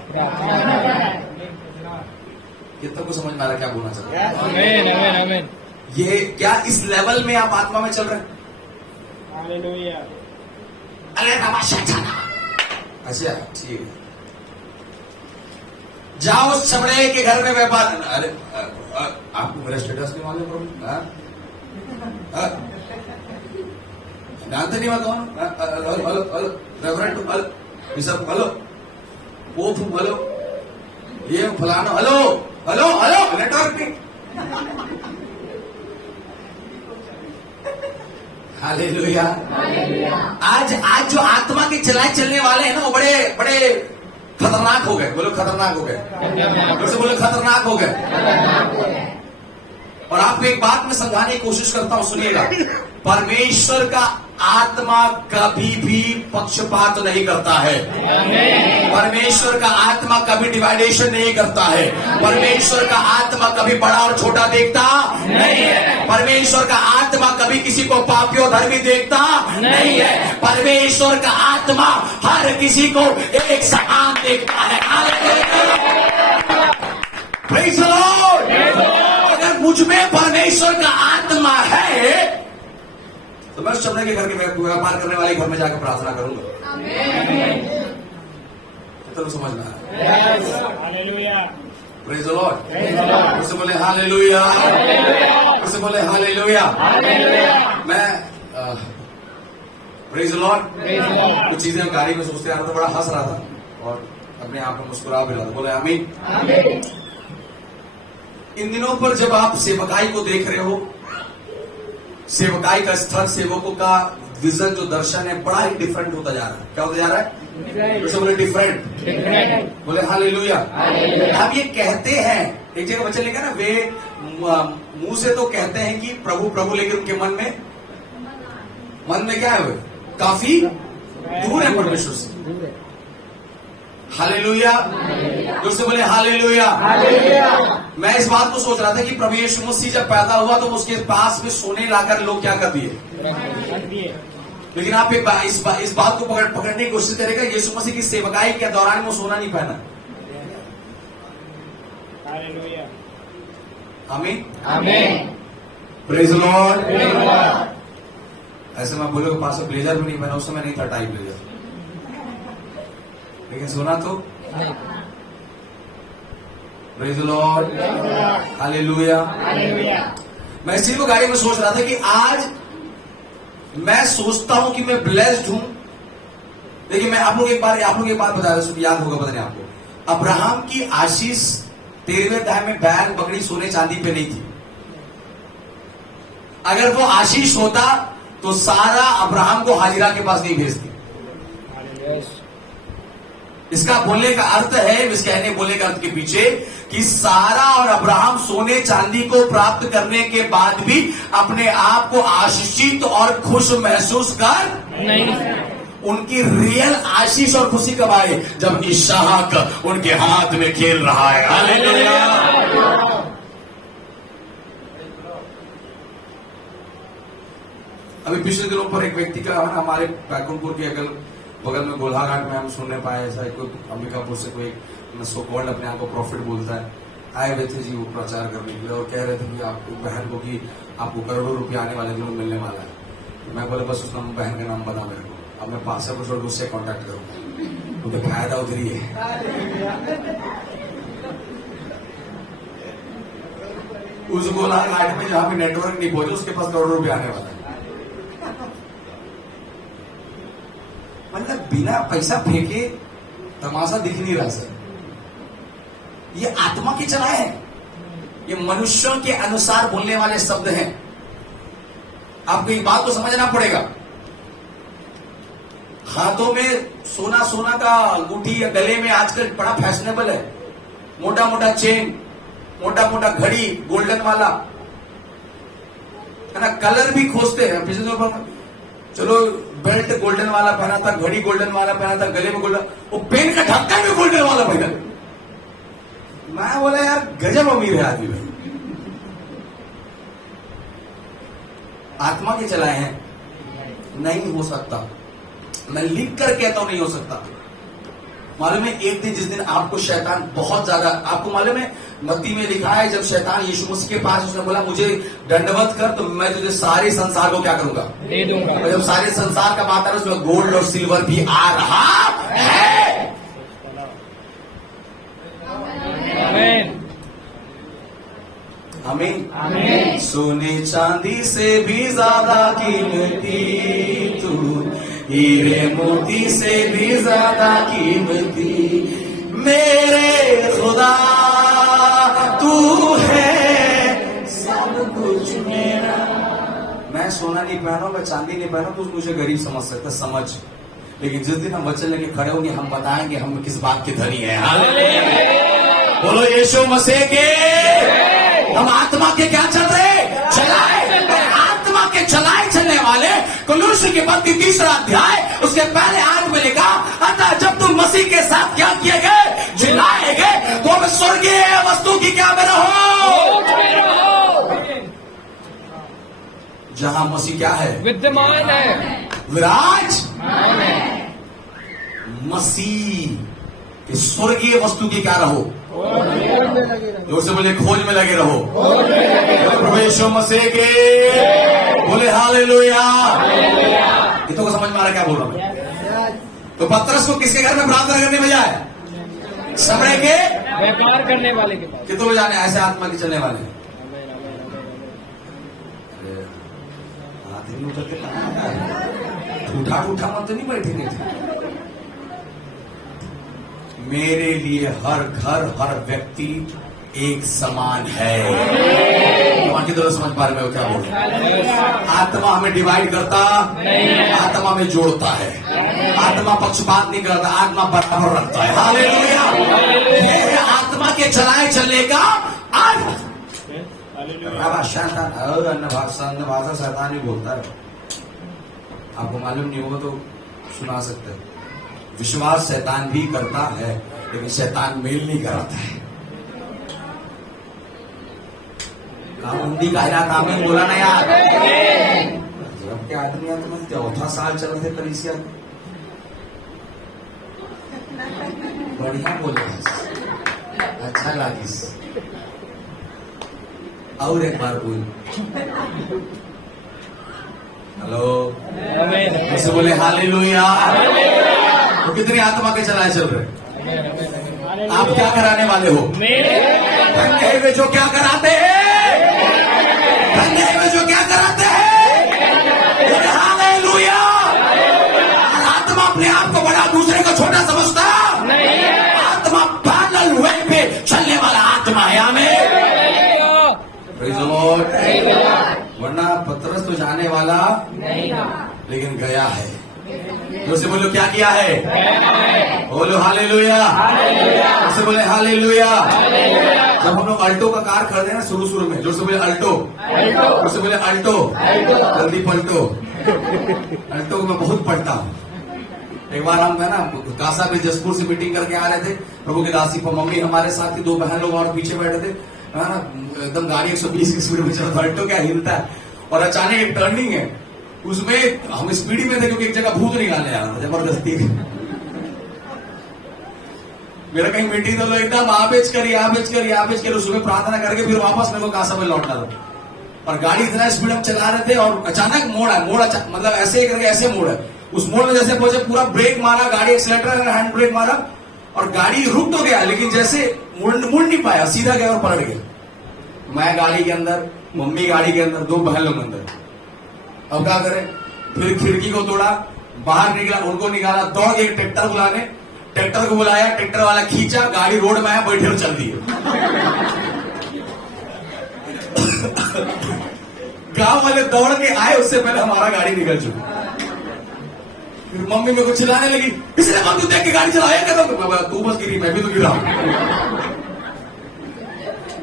कितना को समझ में आ रहा है क्या बोलना चाहता है? आमीन आमीन आमीन। ये क्या इस लेवल में आप आत्मा में चल रहे हैं? हालेलुया। अरे तमाशा जाना। अच्छा ठीक है, जाओ उस चमड़े के घर में व्यापार। अरे आपको मेरा स्टेटस नहीं मालूम प्रभु? जानते नहीं मैं कौन? Hello hello reverend hello bishop hello pope hello ये फलाना hello hello hello network hallelujah. आज जो आत्मा के चलाए चलने वाले हैं ना, वो बड़े बड़े खतरनाक हो गए। बोलो खतरनाक हो गए। फिर से बोलो खतरनाक हो गए। और आपको एक बात मैं समझाने की कोशिश करता हूं, सुनिएगा। परमेश्वर का आत्मा कभी भी पक्षपात नहीं करता है। परमेश्वर का आत्मा कभी डिवाइडेशन नहीं करता है। परमेश्वर का आत्मा कभी बड़ा और छोटा देखता नहीं है। परमेश्वर का आत्मा कभी किसी को पापी और धर्मी देखता नहीं है। परमेश्वर का आत्मा हर किसी को एक समान देखता है। Praise the Lord। अगर मुझ में परमेश्वर का आत्मा है तो मैं उस चमड़े के घर के व्यापार करने वाले घर में जाकर प्रार्थना करूंगा। तो समझना है। Praise the Lord. उससे बोले हालेलुया। उससे बोले हालेलुया। मैं प्रेज द लॉर्ड। कुछ चीजें गाड़ी में सोचते आ रहा था, बड़ा हंस रहा था और अपने आप में मुस्कुरा भी रहा था। बोले आमीन। इन दिनों पर जब आप सेवकाई को देख रहे हो, सेवकाई का स्तर, सेवकों का विजन, जो दर्शन है, बड़ा ही डिफरेंट होता जा रहा है। क्या होता जा रहा है? जैसे बोले डिफरेंट। बोले हालेलुया। आप ये कहते हैं, एक जगह बच्चे लिखा ना, वे मुंह से तो कहते हैं कि प्रभु प्रभु, लेकिन उनके मन में क्या है? वे काफी दूर है परमेश्वर से। हालेलुया। उससे बोले हालेलुया। मैं इस बात को सोच रहा था कि प्रभु यीशु मसीह जब पैदा हुआ तो उसके पास में सोने लाकर लोग क्या कर दिए। लेकिन आप इस बात को पकड़ने की कोशिश करेगा, यीशु मसीह की सेवकाई के दौरान वो सोना नहीं पहना। आमीन। Praise the Lord. ऐसे मैं बोलूंगा पास ब्लेजर भी नहीं पहना, उस समय नहीं था टाई ब्लेजर, लेकिन सुना तो। Praise the Lord. हालेलुया। मैं इसी को गाड़ी में सोच रहा था कि आज मैं सोचता हूं कि मैं ब्लेस्ड हूं, लेकिन मैं आप लोग एक बार बता रहा हूं, याद होगा पता नहीं आपको। अब्राहम की आशीष 13वें अध्याय में बैल बकरी सोने चांदी पे नहीं थी। अगर वो आशीष होता तो सारा अब्राहम को हाजिरा के पास नहीं भेजती। इसका बोलने का अर्थ है, इस कहने बोलने का अर्थ के पीछे कि सारा और अब्राहम सोने चांदी को प्राप्त करने के बाद भी अपने आप को आशीषित और खुश महसूस कर नहीं। उनकी रियल आशीष और खुशी कब आए? जब इसहाक उनके हाथ में खेल रहा है। हालेलुया। अभी पिछले दिनों पर एक व्यक्ति का, हमारे बैकुंठपुर के अगल बगल में गोलाघाट में हम सुनने पाए, ऐसा कोई अंबिकापुर से कोई सो कॉल्ड अपने आप को प्रॉफिट बोलता है, आए हुए थे जी वो प्रचार करने के लिए और कह रहे थे कि आपको बहन को कि आपको करोड़ों रुपया आने वाले दिनों मिलने वाला है। मैं बोले बस उस बहन का नाम बता मेरे को, अब मैं पास्टर को छोड़ उससे कॉन्टैक्ट करूंगा, तो फायदा उधर ही है। उस गोलाघाट में जहां पे नेटवर्क नहीं पहुंचे उसके पास करोड़ों रुपया आने वाला है। मतलब बिना पैसा फेंके तमाशा दिख नहीं रहा सर। ये आत्मा की चलाए है, ये मनुष्यों के अनुसार बोलने वाले शब्द हैं। आपको एक बात को समझना पड़ेगा। हाथों में सोना का अंगूठी या गले में आजकल बड़ा फैशनेबल है, मोटा मोटा चेन, मोटा मोटा घड़ी गोल्डन वाला, है ना। कलर भी खोजते हैं। पिछले दिनों पर चलो बेल्ट गोल्डन वाला पहना था, घड़ी गोल्डन वाला पहना था, गले में गोल्डन, वो पेन का ढक्कन भी गोल्डन वाला पहना। मैं बोला यार गजब अमीर है आदमी भाई। आत्मा के चलाए हैं, नहीं हो सकता। मैं लिख कर कहता हूं नहीं हो सकता। मालूम है एक दिन जिस दिन आपको शैतान बहुत ज्यादा, आपको मालूम है मत्ती में लिखा है जब शैतान यीशु मसीह के पास उसने बोला मुझे दंडवत कर तो मैं तुझे सारे संसार को क्या करूंगा? दे दूंगा। और जब सारे संसार का बात आ रहा है उसमें गोल्ड और सिल्वर भी आ रहा है। आमीन। सोने चांदी से भी ज्यादा कीमती तू, हीरे मोती से भी ज्यादा कीमती मेरे खुदा तू है, सब कुछ मेरा मैं सोना नहीं पहना, मैं चांदी नहीं पहना, तो मुझे गरीब समझ सकता, समझ। लेकिन जिस दिन हम वचन लेके खड़े होंगे, हम बताएंगे हम किस बात के धनी हैं। हालेलुया। बोलो यीशु मसीह के। हम आत्मा के क्या चल रहे? चलाए। आत्मा के चलाए चलने वाले कुलूसी के पत्र 3 अध्याय उसके पहले 8 में लिखा, अतः जब तुम मसीह के साथ क्या किए गए? जिलाए गए, तो अब स्वर्गीय वस्तु की क्या में रहो? जहां मसीह क्या है? विद्यमान है, विराज। मसीह के स्वर्गीय वस्तु की क्या रहो? जोर से बोले, खोज में लगे रहो। प्रभु यीशु मसीह के बोले हालेलुया। ये तो समझ में आ रहा क्या बोल रहा मैं? तो पतरस को किसके घर में प्रार्थना करने में जाए? समय के व्यापार करने वाले के पास। कितने जाने ऐसे आत्मा के चलने वाले? आदमी उठा के ठूठा मत नहीं बैठेंगे। मेरे लिए हर घर हर व्यक्ति एक समान है। की तरह समझ पा रहे मैं क्या बोल रहा हूं? आत्मा हमें डिवाइड करता, आत्मा में जोड़ता है। आत्मा पक्षपात नहीं करता, आत्मा बराबर रखता है। हालेलुया। ये है आत्मा के चलाए चलने का अर्थ। अन्य भाषा शैतान ही बोलता है। आपको मालूम नहीं होगा तो सुना सकते हैं। विश्वास शैतान भी करता है, लेकिन शैतान मेल नहीं कराता है। कामुंडी का इलाका में बोला ना यार। जब के आदमी है तो 4था साल चल रहे कलीसिया, बढ़िया बोले, अच्छा लागिस। और एक बार बोल। हेलो, कैसे बोले हालेलुया। तो कितनी आत्मा के चलाए चल रहे? आप क्या कराने वाले हो? धन्य वे जो क्या कराते हैं, धन्य वे जो क्या कराते हैं। हालेलुया। आत्मा अपने आप को बड़ा, दूसरे को छोटा समझता नहीं। आत्मा पैरेलल वे पे चलने वाला आत्मा है। हमें वरना पतरस तो जाने वाला नहीं, लेकिन गया है। उससे बोलो क्या किया है? बोलो हालेलुया। उससे बोले हालेलुया। जब हम लोग अल्टो का कार खरीदे ना शुरू में, जो से बोले अल्टो, उससे बोले अल्टो, जल्दी पलटो। अल्टो को मैं बहुत पढ़ता हूँ। एक बार हम है ना कासा में जसपुर से मीटिंग करके आ रहे थे। प्रभु की दासी पर मम्मी हमारे साथ की 2 बहन लोग और पीछे बैठे थे, है ना, एकदम गाड़ी 120 की स्पीड में चल रहा। अल्टो क्या हिलता है, और अचानक एक टर्निंग है, उसमें हम स्पीडी में थे क्योंकि एक जगह भूत निकालने आ रहा था जबरदस्ती। मेरा कहीं मीटिंग तो एकदम आबेज करी उसमें प्रार्थना करके फिर वापस मेरे को कासा में लौटना था। और गाड़ी इतना स्पीड हम चला रहे थे और अचानक मोड़ है, मतलब ऐसे ही करके ऐसे मोड़ है। उस मोड़ में जैसे पहुंचे, पूरा ब्रेक मारा, गाड़ी एक्सीलेटर हैंड ब्रेक मारा और गाड़ी रुक तो गया, लेकिन जैसे मुड़ नहीं पाया, सीधा गया और पलट गया। मैं गाड़ी के अंदर, मम्मी गाड़ी के अंदर, 2 बहन लोग अंदर। अब क्या करें? फिर खिड़की को तोड़ा, बाहर निकला, उनको निकाला, दौड़ गए ट्रैक्टर बुलाने। ट्रैक्टर को बुलाया, ट्रैक्टर वाला खींचा, गाड़ी रोड में आया, बैठे और चल दी। गांव वाले दौड़ के आए, उससे पहले हमारा गाड़ी निकल चुका। फिर मम्मी मेरे को चिल्लाने लगी, इसने कौन तू देख के गाड़ी चलाया क्या? तू बस गिरी, मैं भी तो गिरा।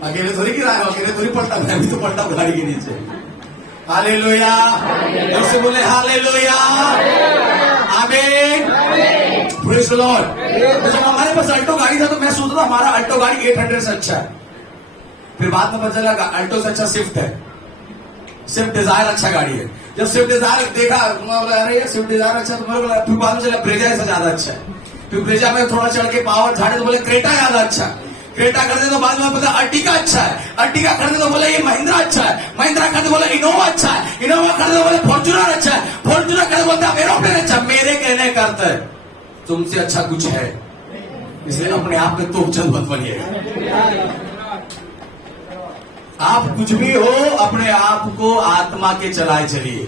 अकेले थोड़ी गिरा है, अकेले थोड़ी पलटा, मैं भी तो पलटा गाड़ी के नीचे। हालेलुया। उससे बोले हालेलुया, आमीन, प्रेज़ द लॉर्ड। जब हमारे पास अल्टो गाड़ी था तो मैं सोचता था हमारा अल्टो गाड़ी 800 से अच्छा है। फिर बाद में पता चला अल्टो से अच्छा स्विफ्ट है, स्विफ्ट डिजायर अच्छा गाड़ी है। जब स्विफ्ट डिजायर देखा, अरे स्विफ्ट डिजायर अच्छा, तो फिर बाद में चला ब्रेजा से ज्यादा अच्छा है। फिर ब्रेजा में थोड़ा चढ़ के पावर झाड़े तो बोले क्रेटा ज्यादा अच्छा है। क्रेटा खरीदे तो बाद में पता अर्टिगा अच्छा है। अर्टिगा खरीदे तो बोले ये महिंद्रा अच्छा है। महिंद्रा खरीदे बोले इनोवा अच्छा है। इनोवा खरीदे बोले फॉर्च्यूनर अच्छा है। फॉर्च्यूनर खरीदे बोलते हैं एरोप्लेन अच्छा। मेरे कहने का अर्थ है तुमसे अच्छा कुछ है, इसलिए अपने आप में तो चंद मत बनिएगा। आप कुछ भी हो, अपने आप को आत्मा के चलाए चलिए।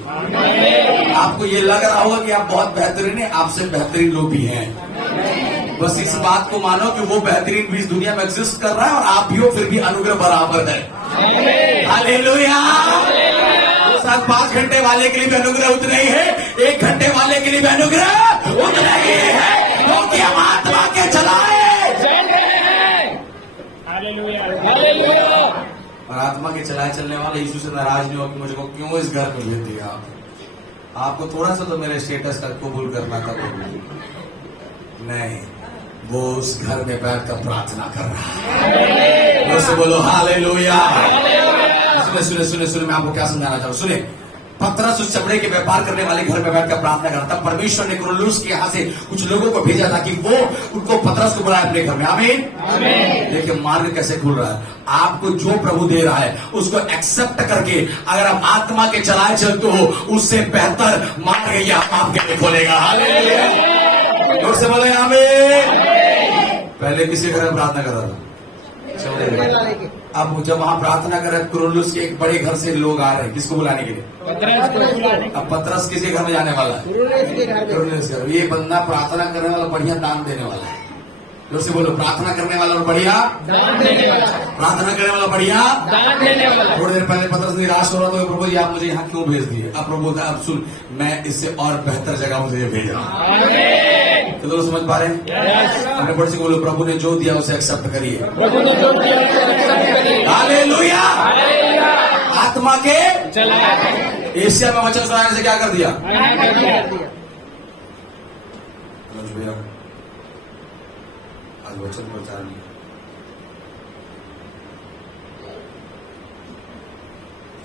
आपको ये लग रहा होगा कि आप बहुत बेहतरीन हैं, आपसे बेहतरीन लोग भी हैं। बस इस बात को मानो कि वो बेहतरीन भी इस दुनिया में एग्जिस्ट कर रहा है और आप भी हो, फिर भी अनुग्रह बराबर है। हालेलुया। साथ और 5 घंटे वाले के लिए भी अनुग्रह उतना ही है, 1 घंटे वाले के लिए भी अनुग्रह उतना ही है, क्योंकि हम आत्मा के चलाए चल रहे हैं। हालेलुया। हालेलुया। और आत्मा के चलाए चलने वाले यीशु से नाराज नहीं हो कि मुझको क्यों इस घर में भेज दिया आपको थोड़ा सा तो मेरे स्टेटस का कबूल करना था। नहीं, वो उस घर में बैठ कर प्रार्थना कर रहा है। उससे बोलो हालेलुया। सुने सुने सुने, मैं आपको क्या समझाना चाहूँ, सुने। पतरस उस चमड़े के व्यापार करने वाले घर में बैठकर प्रार्थना करता। परमेश्वर ने कुरनेलियुस के यहाँ से कुछ लोगों को भेजा था कि वो उनको पतरस को बुलाए अपने घर में। आमीन। देखिए मार्ग कैसे खुल रहा है। आपको जो प्रभु दे रहा है उसको एक्सेप्ट करके अगर आप आत्मा के चलाए चलते हो, उससे बेहतर मार्ग ये आपके लिए खोलेगा। हालेलुया। जोर से बोले आमीन। पहले किसी घर में प्रार्थना कर रहा था, अब जब वहां प्रार्थना कर रहे, कुरनेलियुस के एक बड़े घर से लोग आ रहे हैं, किसको बुलाने के लिए? पतरस को बुलाने। अब पतरस किसी घर में जाने वाला है? कुरनेलियुस के घर। ये बंदा प्रार्थना करने वाला, बढ़िया दान देने वाला है। जोर से बोलो, प्रार्थना करने वाला और बढ़िया दान देने वाला। प्रार्थना करने वाला, बढ़िया दान देने वाला। थोड़ी देर पहले पतरस निराश हो रहा था, प्रभु जी आप मुझे यहाँ क्यों भेज दिए? अब प्रभु बोलता है, अब सुन, मैं इससे और बेहतर जगह मुझे भेज रहा हूँ। आमीन। तो लोग समझ पा रहे हैं? यस। अपने बड़े से बोलो, प्रभु ने जो दिया उसे एक्सेप्ट करिए। प्रभु ने जो दिया उसे एक्सेप्ट करिए। हालेलुया। हालेलुया। आत्मा के चलाए। एशिया में वचन सुनाने से क्या कर दिया? मना कर दिया। आज वचन प्रचार नहीं।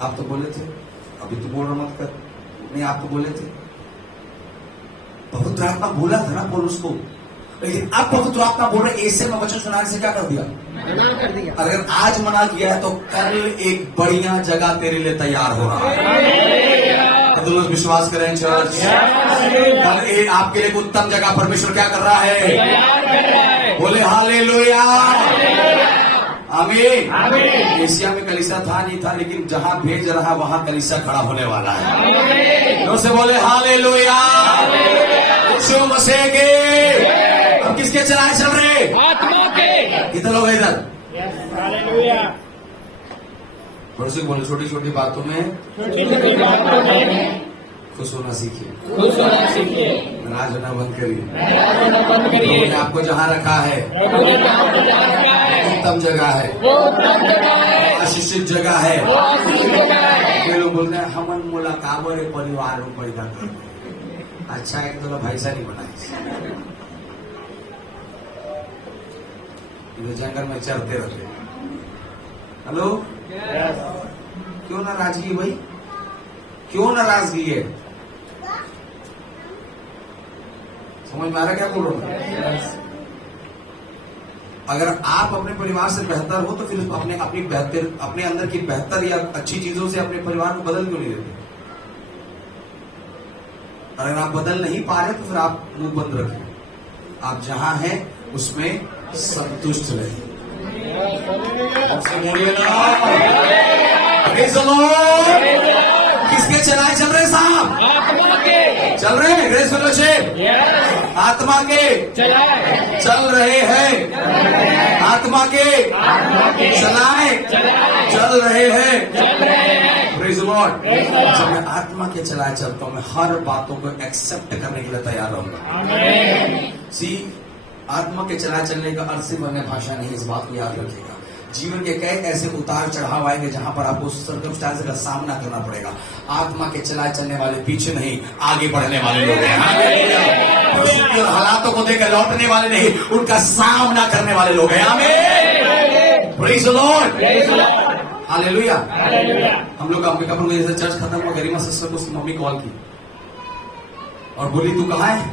आप तो बोले थे, अभी तो बोल रहा मत कर। नहीं, आप तो बोले थे, पवित्र आत्मा बोला था ना पौलुस को, लेकिन अब पवित्र आत्मा बोल रहे एशिया में वचन सुनाने से क्या कर दिया? मना कर दिया। अगर आज मना किया है तो कल एक बढ़िया जगह तेरे लिए तैयार हो रहा है। तो लोग विश्वास करें चर्च, कल आपके लिए एक उत्तम जगह परमेश्वर क्या कर रहा है? तैयार कर रहा है। बोले हालेलुया। आमीन। आमीन। एशिया में कलीसिया था नहीं था, लेकिन जहां भेज रहा है वहां कलीसिया खड़ा होने वाला है। जोर से बोले हालेलुया। यीशु मसीह के। अब किसके चलाए चल रहे? आत्मा के। कितने लोग हैं इधर? हालेलुया। बड़े बोले, छोटी छोटी बातों में छोटी छोटी बातों में खुश होना सीखिए, खुश होना सीखिए। नाराज होना बंद करिए। बंद प्रभु करिए। ने आपको जहां रखा है प्रभु ने जहाँ पर रखा है उत्तम जगह है, वो उत्तम जगह है, आशीषित जगह है। वो आशीष जगह है। ये लोग बोलते हैं हमन मुलाकाबर परिवार में पैदा कर। अच्छा एक तो भाई सा नहीं बनाए, ये जंगल में चरते रहते। हेलो, क्यों नाराजगी भाई? क्यों नाराजगी है? समझ में आ रहा क्या बोल रहा हूं? अगर आप अपने परिवार से बेहतर हो तो फिर अपने अंदर की बेहतर या अच्छी चीजों से अपने परिवार को बदल क्यों नहीं देते? अगर आप बदल नहीं पा रहे तो फिर आप मुंह बंद रखें। आप जहां हैं उसमें संतुष्ट रहिए। किसके चलाए चल रहे साहब? आत्मा के चल रहे हैं ग्रेस फेलोशिप। यस। आत्मा के चलाए। चल रहे हैं। आत्मा के चलाए चल रहे हैं। चल रहे हैं। Praise the Lord. जब मैं आत्मा के चलाए चलता हूं, मैं हर बातों को एक्सेप्ट करने के लिए तैयार रहूंगा। आमीन। सी, आत्मा के चलाए चलने का अर्थ सिर्फ अन्य भाषा नहीं, इस बात को याद रखिएगा। जीवन के कई ऐसे उतार चढ़ाव आएंगे जहां पर आपको सर्कमस्टेंस का सामना करना पड़ेगा। आत्मा के चलाए चलने वाले पीछे नहीं, आगे बढ़ने वाले लोग हैं। हालेलुया। हालातों को देखकर लौटने वाले नहीं, उनका सामना करने वाले लोग हैं। आमीन। Praise the Lord. हालेलुया। हम लोग अंबिकापुर में जैसे चर्च खत्म हुआ, गरिमा सिस्टर को उसकी मम्मी कॉल की और बोली तू कहाँ है?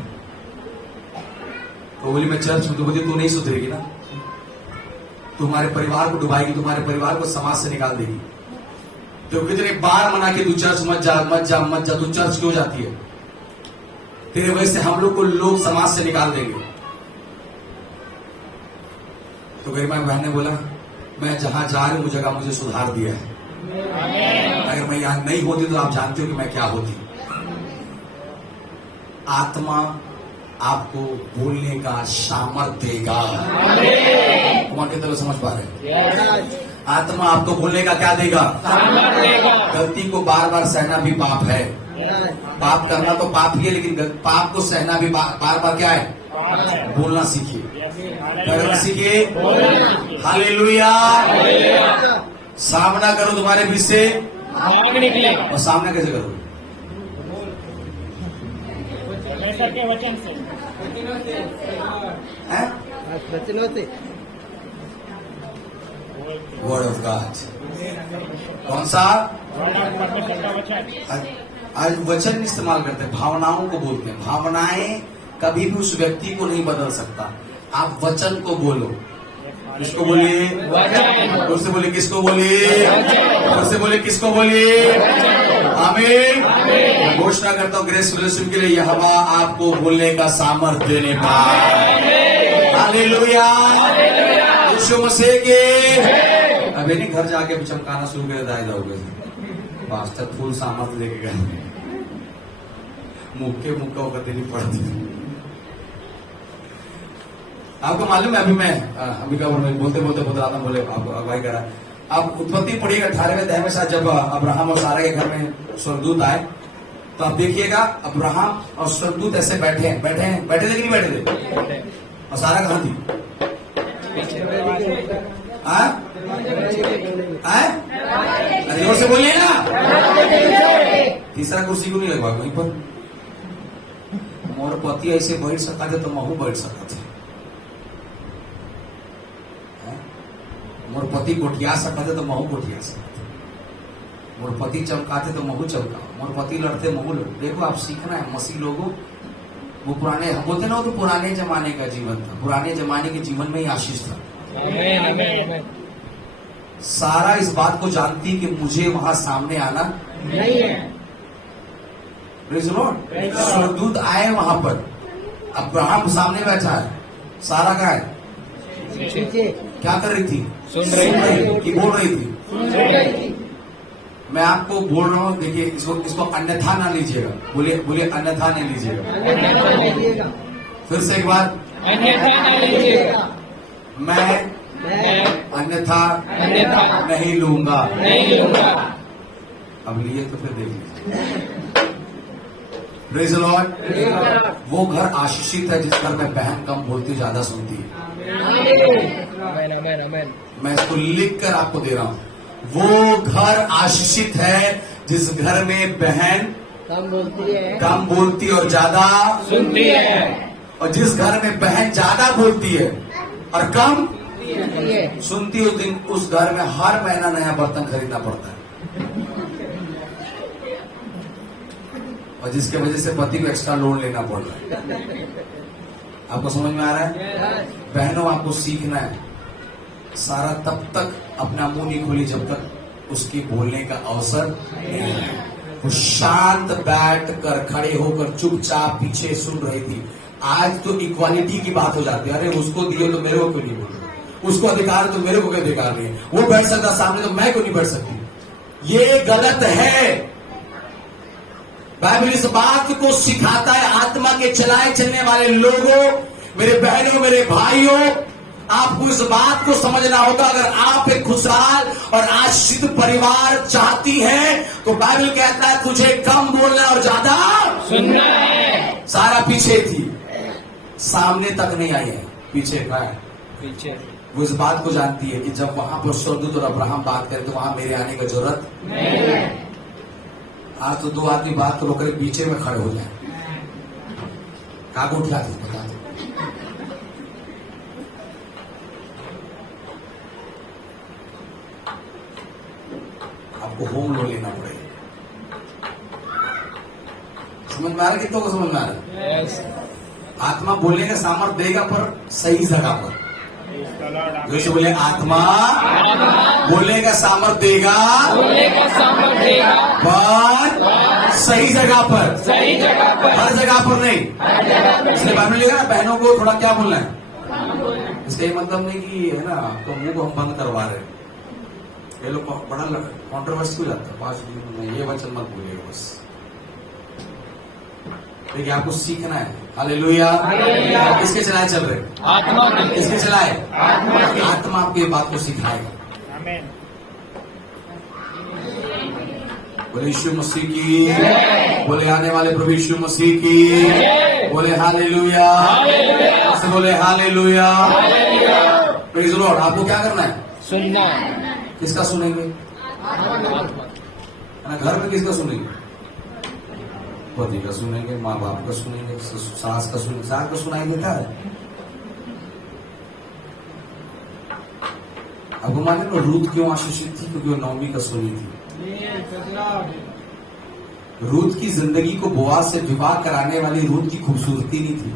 तो बोली मैं चर्च में। तो बोली तू नहीं सुधरेगी ना, तुम्हारे परिवार को डुबाएगी, तुम्हारे परिवार को समाज से निकाल देगी। तो कितने बार मना के तू चर्च मत जा मत जा मत जा, तू चर्च क्यों जाती है? तेरे वजह से हम लोग को लोग समाज से निकाल देंगे। तो गरिमा बहन ने बोला मैं जहां जा रही हूं जगह मुझे सुधार दिया है। अगर मैं यहां नहीं होती तो आप जानते हो कि मैं क्या होती। आत्मा आपको बोलने का सामर्थ्य देगा। कौन कहते लोग समझ पा रहे हैं? आत्मा आपको भूलने का क्या देगा? सामर्थ देगा। गलती को बार बार सहना भी पाप है। पाप करना तो पाप ही है, लेकिन पाप को सहना भी बार बार क्या है? बोलना सीखिए, करना सीखिए। हालेलुया। सामना करो, तुम्हारे बीच से भाग निकलेगा। और सामना कैसे करोगे? परमेश्वर के वचन से। हैं? वचनों से। Word of God. कौन सा? परमेश्वर का वचन। आज वचन इस्तेमाल करते हैं, भावनाओं को बोलते हैं। भावनाएं कभी भी उस व्यक्ति को नहीं बदल सकता। आप वचन को बोलो। किसको बोलिए? वचन। उससे बोलिए, किसको बोलिए? उससे बोलिए, किसको बोलिए? आमीन। मैं घोषणा करता हूँ ग्रेस फेलोशिप के लिए, यह हवा आपको बोलने का सामर्थ्य देने पाए। हालेलुया। यीशु मसीह के। अभी नहीं घर जाके भी चमकाना शुरू कर दाई जाओगे। पास्टर फुल सामर्थ्य लेके गए, मुक्के मुक्का होकर देनी पड़ती। आपको मालूम है, अभी क्या बोलते बोलते आदम बोले, आपको अगुवाई करा। आप उत्पत्ति पढ़िएगा 18वें अध्याय में, साथ जब अब्राहम और सारा के घर में स्वर्गदूत आए, तो आप देखिएगा अब्राहम और स्वर्गदूत ऐसे बैठे थे कि नहीं बैठे थे? और सारा कहाँ थी? अरे जोर से बोलिए ना। तीसरा कुर्सी क्यों नहीं लगवा वहीं पर? मोर पति ऐसे बैठ सका थे तो महू बैठ सका थे। मोर पति गोठिया सका थे तो महू गोठिया सका थे। मोर पति चमकाते तो महू चमका। मोर पति लड़ते महू लड़ते। देखो, आप सीखना है मसीह लोगों। वो पुराने हम बोलते ना, वो तो पुराने जमाने का जीवन था। पुराने जमाने के जीवन में ही आशीष था। सारा इस बात को जानती कि मुझे वहां सामने आना नहीं है। Praise the Lord. स्वर्गदूत आए वहां पर, अब्राहम सामने बैठा है, सारा का है पीछे क्या कर रही थी? सुन रही थी। कि बोल रही थी? मैं आपको बोल रहा हूँ, देखिए, इसको अन्यथा ना लीजिएगा। बोलिए अन्यथा नहीं लीजिएगा। फिर से एक बार, अन्यथा न लीजिएगा। मैं अन्यथा नहीं लूंगा। अब लिए तो फिर देख लीजिए। Praise the Lord. वो घर आशीषित है जिस घर में बहन कम बोलती ज्यादा सुनती है। मैं इसको लिख कर आपको दे रहा हूं। वो घर आशीषित है जिस घर में बहन कम बोलती और ज्यादा सुनती है। और जिस घर में बहन ज्यादा बोलती है और कम सुनती, उस घर में हर महीना नया बर्तन खरीदना पड़ता है। और जिसके वजह से पति को एक्स्ट्रा लोन लेना पड़ रहा है। आपको समझ में आ रहा है? बहनों, आपको सीखना है। सारा तब तक अपना मुंह नहीं खोली जब तक उसकी बोलने का अवसर नहीं है। वो शांत बैठ कर, खड़े होकर चुपचाप पीछे सुन रही थी। आज तो इक्वालिटी की बात हो जाती है। अरे उसको दिए तो मेरे को क्यों नहीं बोल रहे? उसको अधिकार तो मेरे को कोई अधिकार नहीं है। वो बैठ सकता सामने तो मैं क्यों नहीं बैठ सकती? ये गलत है। बाइबल इस बात को सिखाता है। आत्मा के चलाए चलने वाले लोगों, मेरे बहनों, मेरे भाइयों, आपको इस बात को समझना होगा। अगर आप एक खुशहाल और आश्रित परिवार चाहती हैं, तो बाइबल कहता है तुझे कम बोलना और ज्यादा सुनना है। सारा पीछे थी, सामने तक नहीं आई है, पीछे का है। पीछे वो इस बात को जानती है कि जब वहां पर स्वर्गदूत और अब्राहम बात करें तो वहां मेरे आने की जरूरत नहीं है। आज तो दो आदमी बात को रोकर पीछे में खड़े हो जाए। कागो उठा दी, बता दो। आपको होम लोन लेना पड़ेगा। समझ में आ रहा? कितनों को समझ में आ रहा? आत्मा बोलने का सामर्थ्य देगा, पर सही जगह पर। जोश बोले, आत्मा बोलने का सामर्थ्य देगा, पर सही जगह पर। हर जगह पर नहीं। इसलिए बाइबल में लिखा ना, बहनों को थोड़ा क्या बोलना है। इसका ये मतलब नहीं कि है ना तो मुंह को हम बंद करवा रहे हैं। ये लोग बड़ा कॉन्ट्रोवर्सी हो जाता है। 5 दिन में ये वचन मत बोलिएगा बस। देखिए, आपको सीखना है। हालेलुया। किसके चलाए चल रहे? आत्मा किसके चलाए? आत्मा आपको ये बात को सिखाएगा। आमेन। बोले यीशु मसीह की, बोले आने वाले प्रभु यीशु मसीह की, बोले हालेलुया, से बोले हालेलुया। Praise the Lord. आपको क्या करना है? सुनना। किसका सुनेंगे? घर में किसका सुनेंगे? पति का सुनेंगे, माँ बाप का सुनेंगे, सास का सुनेंगे। सास का सुनाई देता है? आपको मालूम है रूत क्यों आशीषित थी? क्योंकि वो नौमी का सुनी थी। रूत की जिंदगी को बोआज से विवाह कराने वाली रूत की खूबसूरती नहीं थी,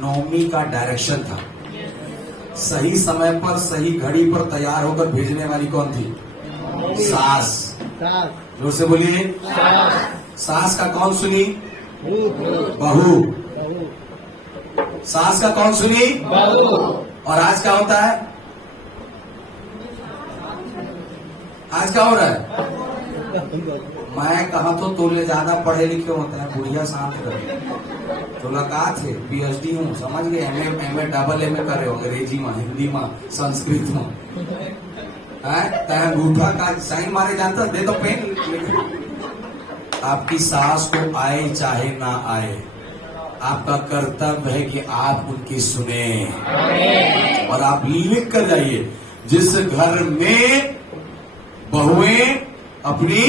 नौमी का डायरेक्शन था। सही समय पर सही घड़ी पर तैयार होकर भेजने वाली कौन थी? सास। जोर से बोलिए। सास का कौन सुनी? बहू। सास का कौन सुनी? बहू। और आज क्या होता है? आज क्या हो रहा है? मैं कहा तो तोले ज्यादा पढ़े लिखे होते हैं, बुढ़िया शांत कर। मुलाकात है, PhD हूँ, समझ गए? एमए डबल एमए करे हो, अंग्रेजी में, हिंदी में, संस्कृत में। अंगूठा का साइन मारे जानता? दे तो पेन। आपकी सास को आए चाहे ना आए, आपका कर्तव्य है कि आप उनकी सुने। और आप लिख कर जाइए, जिस घर में बहुएं अपनी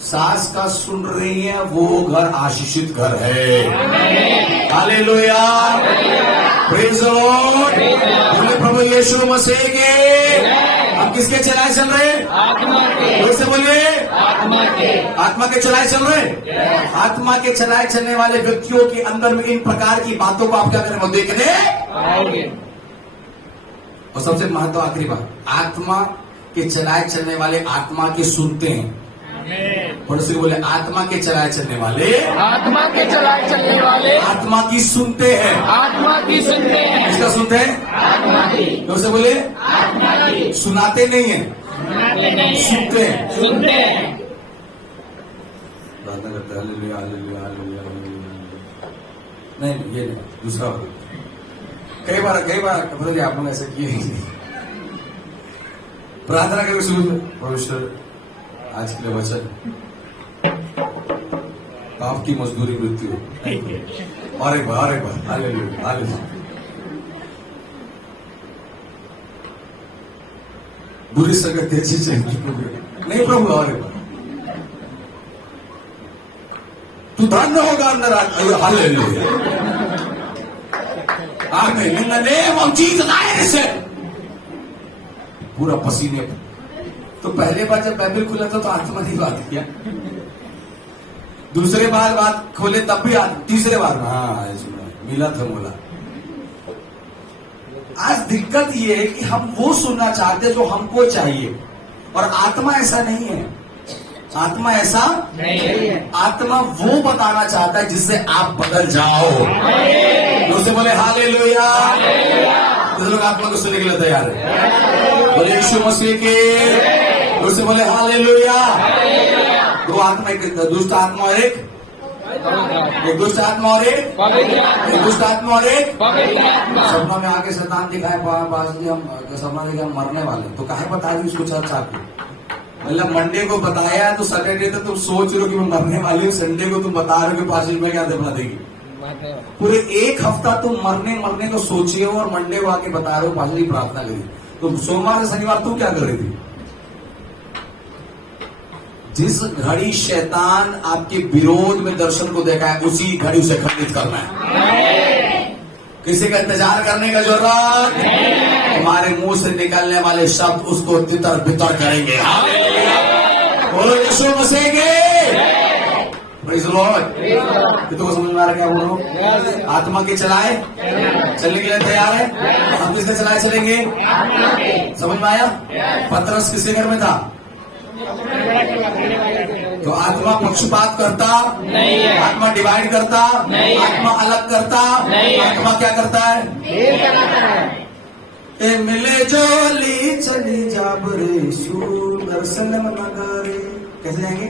सास का सुन रही हैं, वो घर आशीषित घर है। Hallelujah, praise the Lord. बोले प्रभु यीशु मसीह के। हम किसके चलाए चल रहे? आत्मा के। से बोलिए, आत्मा के। आत्मा के चलाए चल रहे। आत्मा के चलाए चलने वाले व्यक्तियों के अंदर में इन प्रकार की बातों को आप क्या करें? देखने आओगे। और सबसे महत्व आखिरी बात, आत्मा के चलाए चलने वाले आत्मा के सुनते हैं। और उसे बोले आत्मा के चलाए चलने वाले, आत्मा के चलाए चलने वाले आत्मा की सुनते हैं। आत्मा की सुनते हैं। किसका सुनते हैं? आत्मा की। तो उसे बोले आत्मा की। सुनाते नहीं है, सुनाते नहीं, सुनते हैं। सुनते हैं। प्रार्थना करते हैं, हालेलुया, हालेलुया, हालेलुया, हालेलुया। नहीं, ये नहीं, दूसरा होगा। कई बार बताइए, आप लोग ऐसे किए नहीं। प्रार्थना करके शुरू में, परमेश्वर आज के लिए वचन, पाप की मजदूरी मृत्यु। और एक बार, हालेलुया, हालेलुया। बुरी संगत तेजी से नहीं प्रभु, और एक बार। तू धन्य होगा अंदर आज। हालेलुया, आमीन। In the name of Jesus. पूरा पसीने। तो पहले बार जब बाइबल खुला था तो आत्मा ने बात किया, दूसरे बार बात खोले तब भी तीसरे बार मिला था बोला। आज दिक्कत ये है कि हम वो सुनना चाहते जो हमको चाहिए, और आत्मा ऐसा नहीं है। आत्मा ऐसा नहीं है। आत्मा वो बताना चाहता है जिससे आप बदल जाओ। दूसरे बोले हालेलुया। दूसरे लोग आत्मा को सुनने के लिए तैयार है। बोले यीशु मसीह के। दूसरे बोले हालेलुया। दो आत्मा, एक दुष्ट आत्मा और एक दुष्ट आत्मा और एक दुष्ट आत्मा और एक सपना में आके शैतान दिखाए पास जी, हम सपना देखे हम मरने वाले, तो काहे बता दी उसको चर्च आपको? मतलब मंडे को बताया तो सैटरडे तक तुम सोच रहे हो कि मैं मरने वाली हूँ, संडे को तुम बता रहे हो कि पास में क्या बना देगी। पूरे एक हफ्ता तुम मरने को सोची हो और मंडे को आके बता रहे हो पास प्रार्थना करी। तो सोमवार से शनिवार तू क्या कर रही थी? जिस घड़ी शैतान आपके विरोध में दर्शन को देखा है, उसी घड़ी उसे खंडित करना है। किसी का इंतजार करने का जरूरत नहीं। हमारे मुंह से निकलने वाले शब्द उसको तितर बितर करेंगे। बोलो यीशु मसीह के। Praise the Lord. कितनों को समझ में आ रहा क्या बोल रहा हूँ? आत्मा के चलाए चलने के लिए तैयार है। हम किसके चलाए चलेंगे? समझ में आया? पतरस किसके घर में था? तो आत्मा पक्षपात करता नहीं है, आत्मा डिवाइड करता नहीं, आत्मा अलग करता नहीं, आत्मा क्या करता है? ए मिले जोली चली जाबरे दर्शन नगारे। कैसे जाएंगे?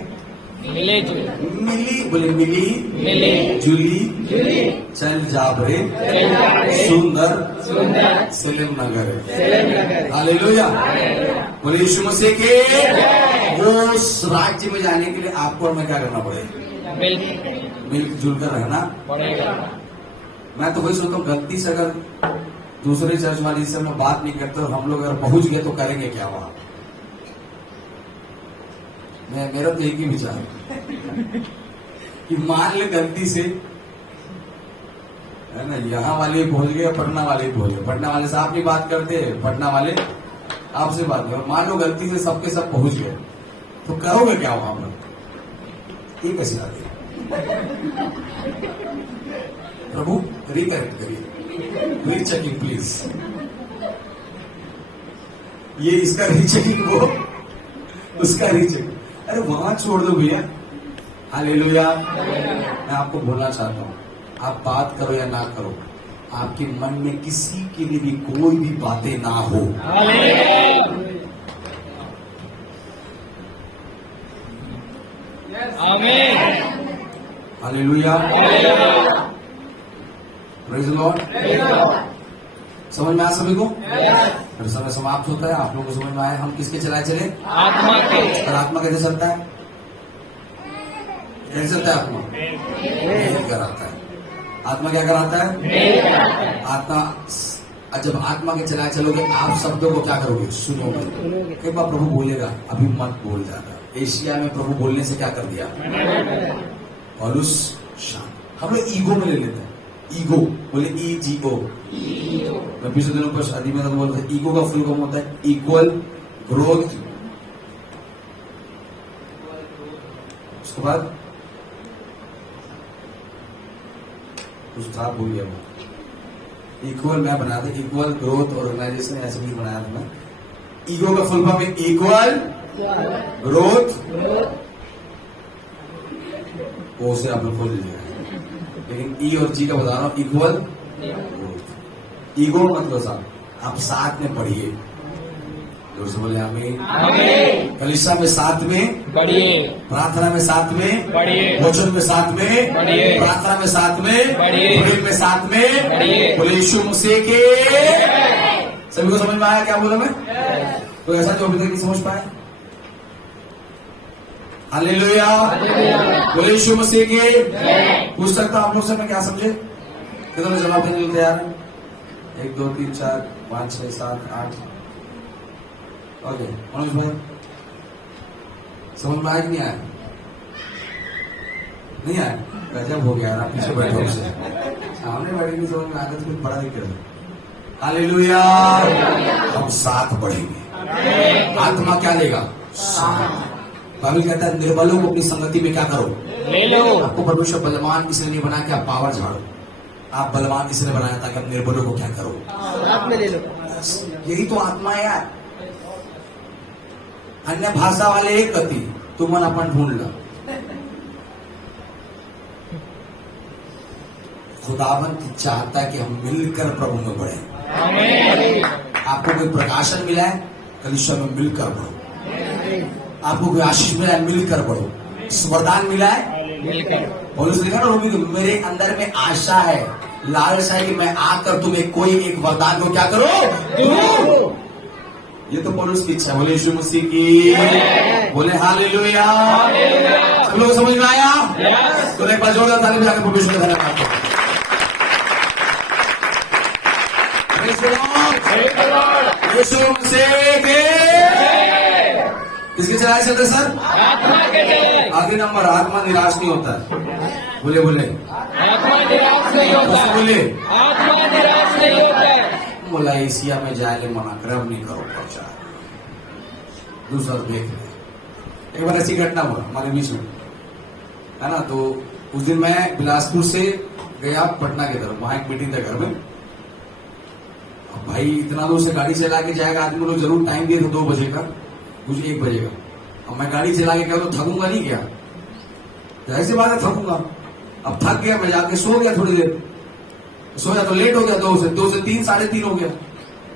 मिले जुले मिली, बोले मिली मिले जुली जुली चल जाबरे जाबरे सुंदर सुंदर सलेम नगर सलेम नगर हालेलुया। बोले यीशु मसीह के वो उस राज्य में जाने के लिए आपको और मैं क्या करना पड़ेगा? मिलजुल कर रहना पड़ेगा। मैं तो वही सोचता हूँ, गलती से अगर दूसरे चर्च वाली से मैं बात नहीं करते और हम लोग अगर पहुंच गए तो करेंगे क्या वहां? मेरा तो एक ही विचार है कि मान ले गलती से, है ना, यहाँ वाले पहुंच गए, पटना वाले पहुंच गए, पटना वाले से आप नहीं बात करते, पटना वाले आपसे बात करते, और मान लो गलती से सबके सब पहुंच गए, तो करोगे क्या वहां पर? ये कैसी बात है? प्रभु रिकरेक्ट करिए, रीचेकिंग प्लीज, ये इसका रीचेकिंग, वो उसका रीचेकिंग। अरे वहां छोड़ दो भैया। हालेलुया। मैं आपको बोलना चाहता हूं, आप बात करो या ना करो, आपके मन में किसी के लिए भी कोई भी बातें ना हो। आमीन। हालेलुया। Praise the Lord. समझ में आया सभी को? फिर समय समाप्त होता है, आप लोगों को समझ में आया हम किसके चलाए चले? आत्मा के। और आत्मा कैसे चलता है? कैसे चलता है आत्मा? मेल कराता है। आत्मा क्या कराता है? आत्मा, जब आत्मा के चलाए चलोगे, आप शब्दों को क्या करोगे? सुनोगे। एक बार प्रभु बोलेगा, अभी मत बोल जाना। एशिया में प्रभु बोलने से क्या कर दिया? पौलुस शांत। हम लोग ईगो में ले लेते हैं, ईगो, बोले EGO। मैं पिछले दिनों पर शादी में तो बोलते हैं, ईगो का फुल फॉर्म होता है इक्वल ग्रोथ। उसके बाद कुछ था, भूल गया वो। इक्वल मैं बना दे, इक्वल ग्रोथ ऑर्गेनाइजेशन, ऐसे भी बनाया था मैं। ईगो का फुल फॉर्म है इक्वल ग्रोथ, वो से आप लोग खोल लीजिएगा, लेकिन ई और जी का बता रहा हूं, इक्वल ग्रोथ। ईगो मतलब साहब आप साथ में पढ़िए, जोर से बोले हमें। कलीसिया में साथ में बढ़िए, प्रार्थना में साथ में बढ़िए, भोजन में साथ में बढ़िए, प्रार्थना में साथ में बढ़िए, प्रेम में साथ में बढ़िए। बोले यीशु मसीह के। सभी को समझ में आया क्या बोला मैं? तो ऐसा जो अभी तक नहीं समझ पाया? हालेलुया। बोले यीशु मसीह के। पूछ सकता आप लोग से मैं क्या समझे? कितने जवाब देने के लिए तैयार है? 1 2 3 4 5 6 7 8। ओके मनोज भाई, समझ में आया कि नहीं आया? नहीं आया? गजब हो गया, आप पीछे बैठे हो, सामने बैठे नहीं समझ में आया तो कुछ बड़ा दिक्कत है। हालेलुया। हम साथ बढ़ेंगे, आत्मा क्या लेगा? साथ। बाइबल कहता है निर्बलों को अपनी संगति में क्या करो? ले लो। आपको परमेश्वर बलवान किसने नहीं बनाया कि आप पावर झाड़ो, आप बलवान किसने बनाया ताकि आप निर्बलों को क्या करो? साथ में ले लो। यही तो आत्मा है यार। अन्य भाषा वाले एक गति, तुम मन अपन ढूंढ लो। खुदावन चाहता है कि हम मिलकर प्रभु में बढ़े। आमीन। आपको कोई प्रकाशन मिला है, कलीसिया में मिलकर बढ़ो। आपको कोई आशीष मिला है, मिलकर बढ़ो। वरदान मिला है, मिलकर। पौलुस लिखा ना रोमी, मेरे अंदर में आशा है, लालसा है कि मैं आकर तुम्हें कोई एक वरदान को क्या करो? दूं। ये तो पौलुस की इच्छा है। बोले यीशु मसीह की। बोले हालेलुया। सब लोग समझ में आया? तो एक बार जोरदार ताली बजाकर परमेश्वर का धन्यवाद करो। यीशु मसीह के। किसके चलाए चलते सर? आत्मा के चले। आगे नंबर, आत्मा निराश नहीं होता है। बोले बोले आत्मा निराश नहीं होता। बोले आत्मा निराश नहीं होता है। बोला एशिया में जाए मना कर, अब नहीं करो प्रचार। दूसरा देख ले, एक बार ऐसी घटना हुआ हमारे बीच में, है ना। तो उस दिन मैं बिलासपुर से गया पटना की तरफ, वहां एक मीटिंग था घर में। अब भाई इतना दूर से गाड़ी चला के जाएगा आदमी, लोग जरूर टाइम दिए थे 2 बजे का, मुझे 1 बजे का। अब मैं गाड़ी चला के क्या तो थकूंगा नहीं क्या? जाहिर सी बात है थकूंगा। अब थक गया, मैं जाके सो गया थोड़ी देर, सोया तो लेट हो गया, 2 से 3 साढ़े 3 हो गया।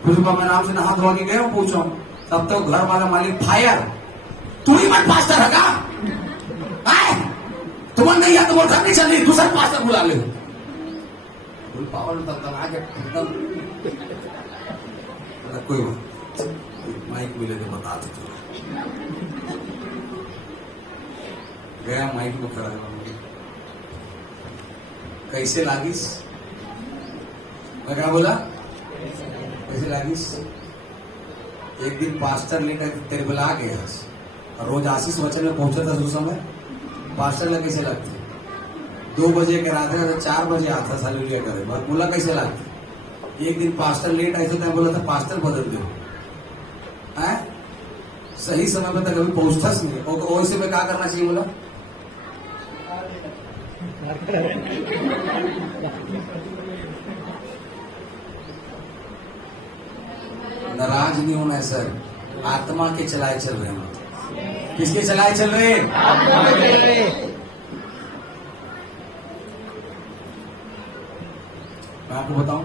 फिर सुबह मैं आराम से नहा धोआ के गया, पूछा तब तक घर वाला मालिक फायर, तू ही मत पास्टर है का? मन नहीं है तो बोल घर नहीं चल रही, दूसरा पास्टर बुला ले। फुल पावर तब आके एकदम कोई माइक मिले तो बता दे तुझे। गया माइक में खड़ा है, कैसे लागिस? मैं क्या बोला? कैसे लागिस? एक दिन पास्टर लेकर तेरे बुला गया और रोज आशीष वचन में पहुंचा था उस समय। पास्टर लगा कैसे लगती? 2 बजे के रात में 4 बजे आता था हालेलुया करे, बोला कैसे लगती? एक दिन पास्टर लेट आए थे, बोला था पास्टर बदल दो, सही समय पर तक कभी पहुंचता नहीं। और वैसे में क्या करना चाहिए बोला? नाराज नहीं होना है सर, आत्मा के चलाए चल रहे हैं। किसके चलाए चल रहे हैं? मैं आपको बताऊं,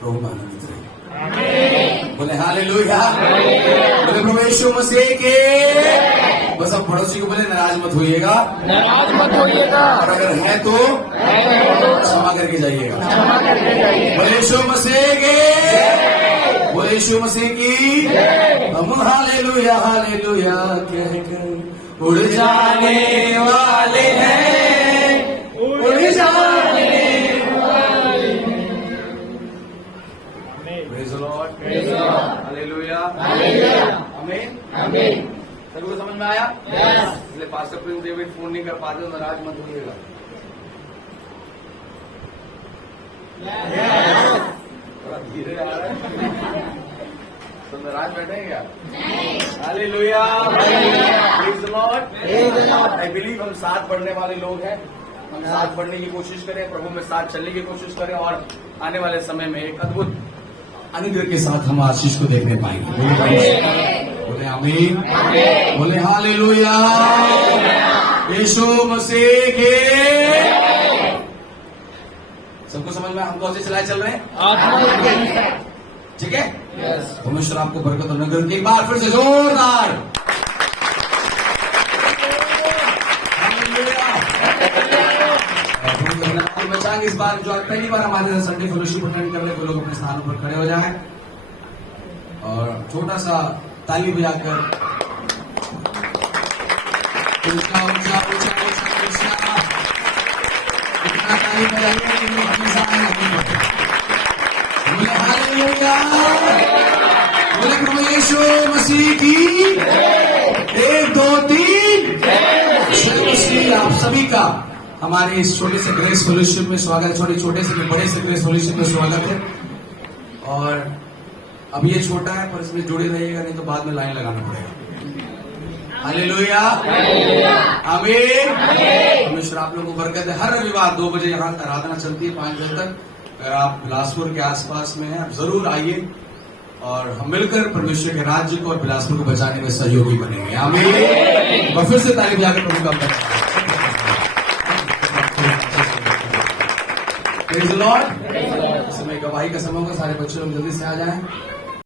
प्रभु में आनंदित रहिए। बोले हालेलुया, बोले प्रभु यीशु मसीह के। बस अब पड़ोसी को बोले नाराज मत होइएगा, नाराज मत होइएगा, और अगर है तो क्षमा करके जाइएगा। बोले यीशु मसीह के, बोले यीशु मसीह की। हम हालेलुया हालेलुया कहकर उड़ जाने वाले हैं, उड़ जाने वाले हैं। Praise the Lord, praise the Lord, hallelujah, hallelujah, आमीन, आमीन। सभी को समझ में आया? यस। इसलिए पास्टर प्रिंस डेविड फोन नहीं कर पाते, नाराज मत होइएगा। थोड़ा धीरे आ रहा है तो नाराज बैठेंगे क्या? Hallelujah, praise the Lord, praise the Lord. I believe हम साथ बढ़ने वाले लोग हैं। हम साथ बढ़ने की कोशिश करें, प्रभु में साथ चलने की कोशिश करें, और आने वाले समय में एक अद्भुत अनुग्रह के साथ हम आशीष को देखने पाएंगे। बोले आमीन, बोले हालेलुया, यीशु मसीह के। सबको समझ में? हम कौन से चलाए चल रहे हैं? ठीक है, परमेश्वर आपको बरकत और अनुग्रह दे। एक बार फिर से जोरदार मैं चाहूंगा इस बार जो पहली बार हमारे साथ संडे फेलोशिप अटेंड कर रहे वो लोग अपने स्थानों पर खड़े हो जाएं और छोटा सा ताली बजाकर ऊंचा ऊंचा ऊंचा ऊंचा ऊंचा इतना ताली बजाइए कि लोग हमेशा आए। बोले हालेलुया, बोले प्रभु यीशु मसीह की। 1 2 3। आप सभी का हमारे इस छोटे से ग्रेस फेलोशिप में स्वागत है। छोटे से बड़े से ग्रेस फेलोशिप में स्वागत है। और अब ये छोटा है पर इसमें जुड़े रहिएगा, नहीं तो बाद में लाइन लगाना पड़ेगा। हालेलुया, आमीन। परमेश्वर आप लोगों को बरकत है। हर रविवार 2 बजे यहाँ आराधना चलती है 5 बजे तक। अगर आप बिलासपुर के आसपास में हैं आप जरूर आइए और हम मिलकर परमेश्वर के राज्य को और बिलासपुर को बचाने में सहयोगी बनेंगे। आमीन। और फिर से तारीफ जाकर प्रभु का प्रेज़ द लॉर्ड। समय गवाही का समय होगा, सारे बच्चे लोग जल्दी से आ जाएं।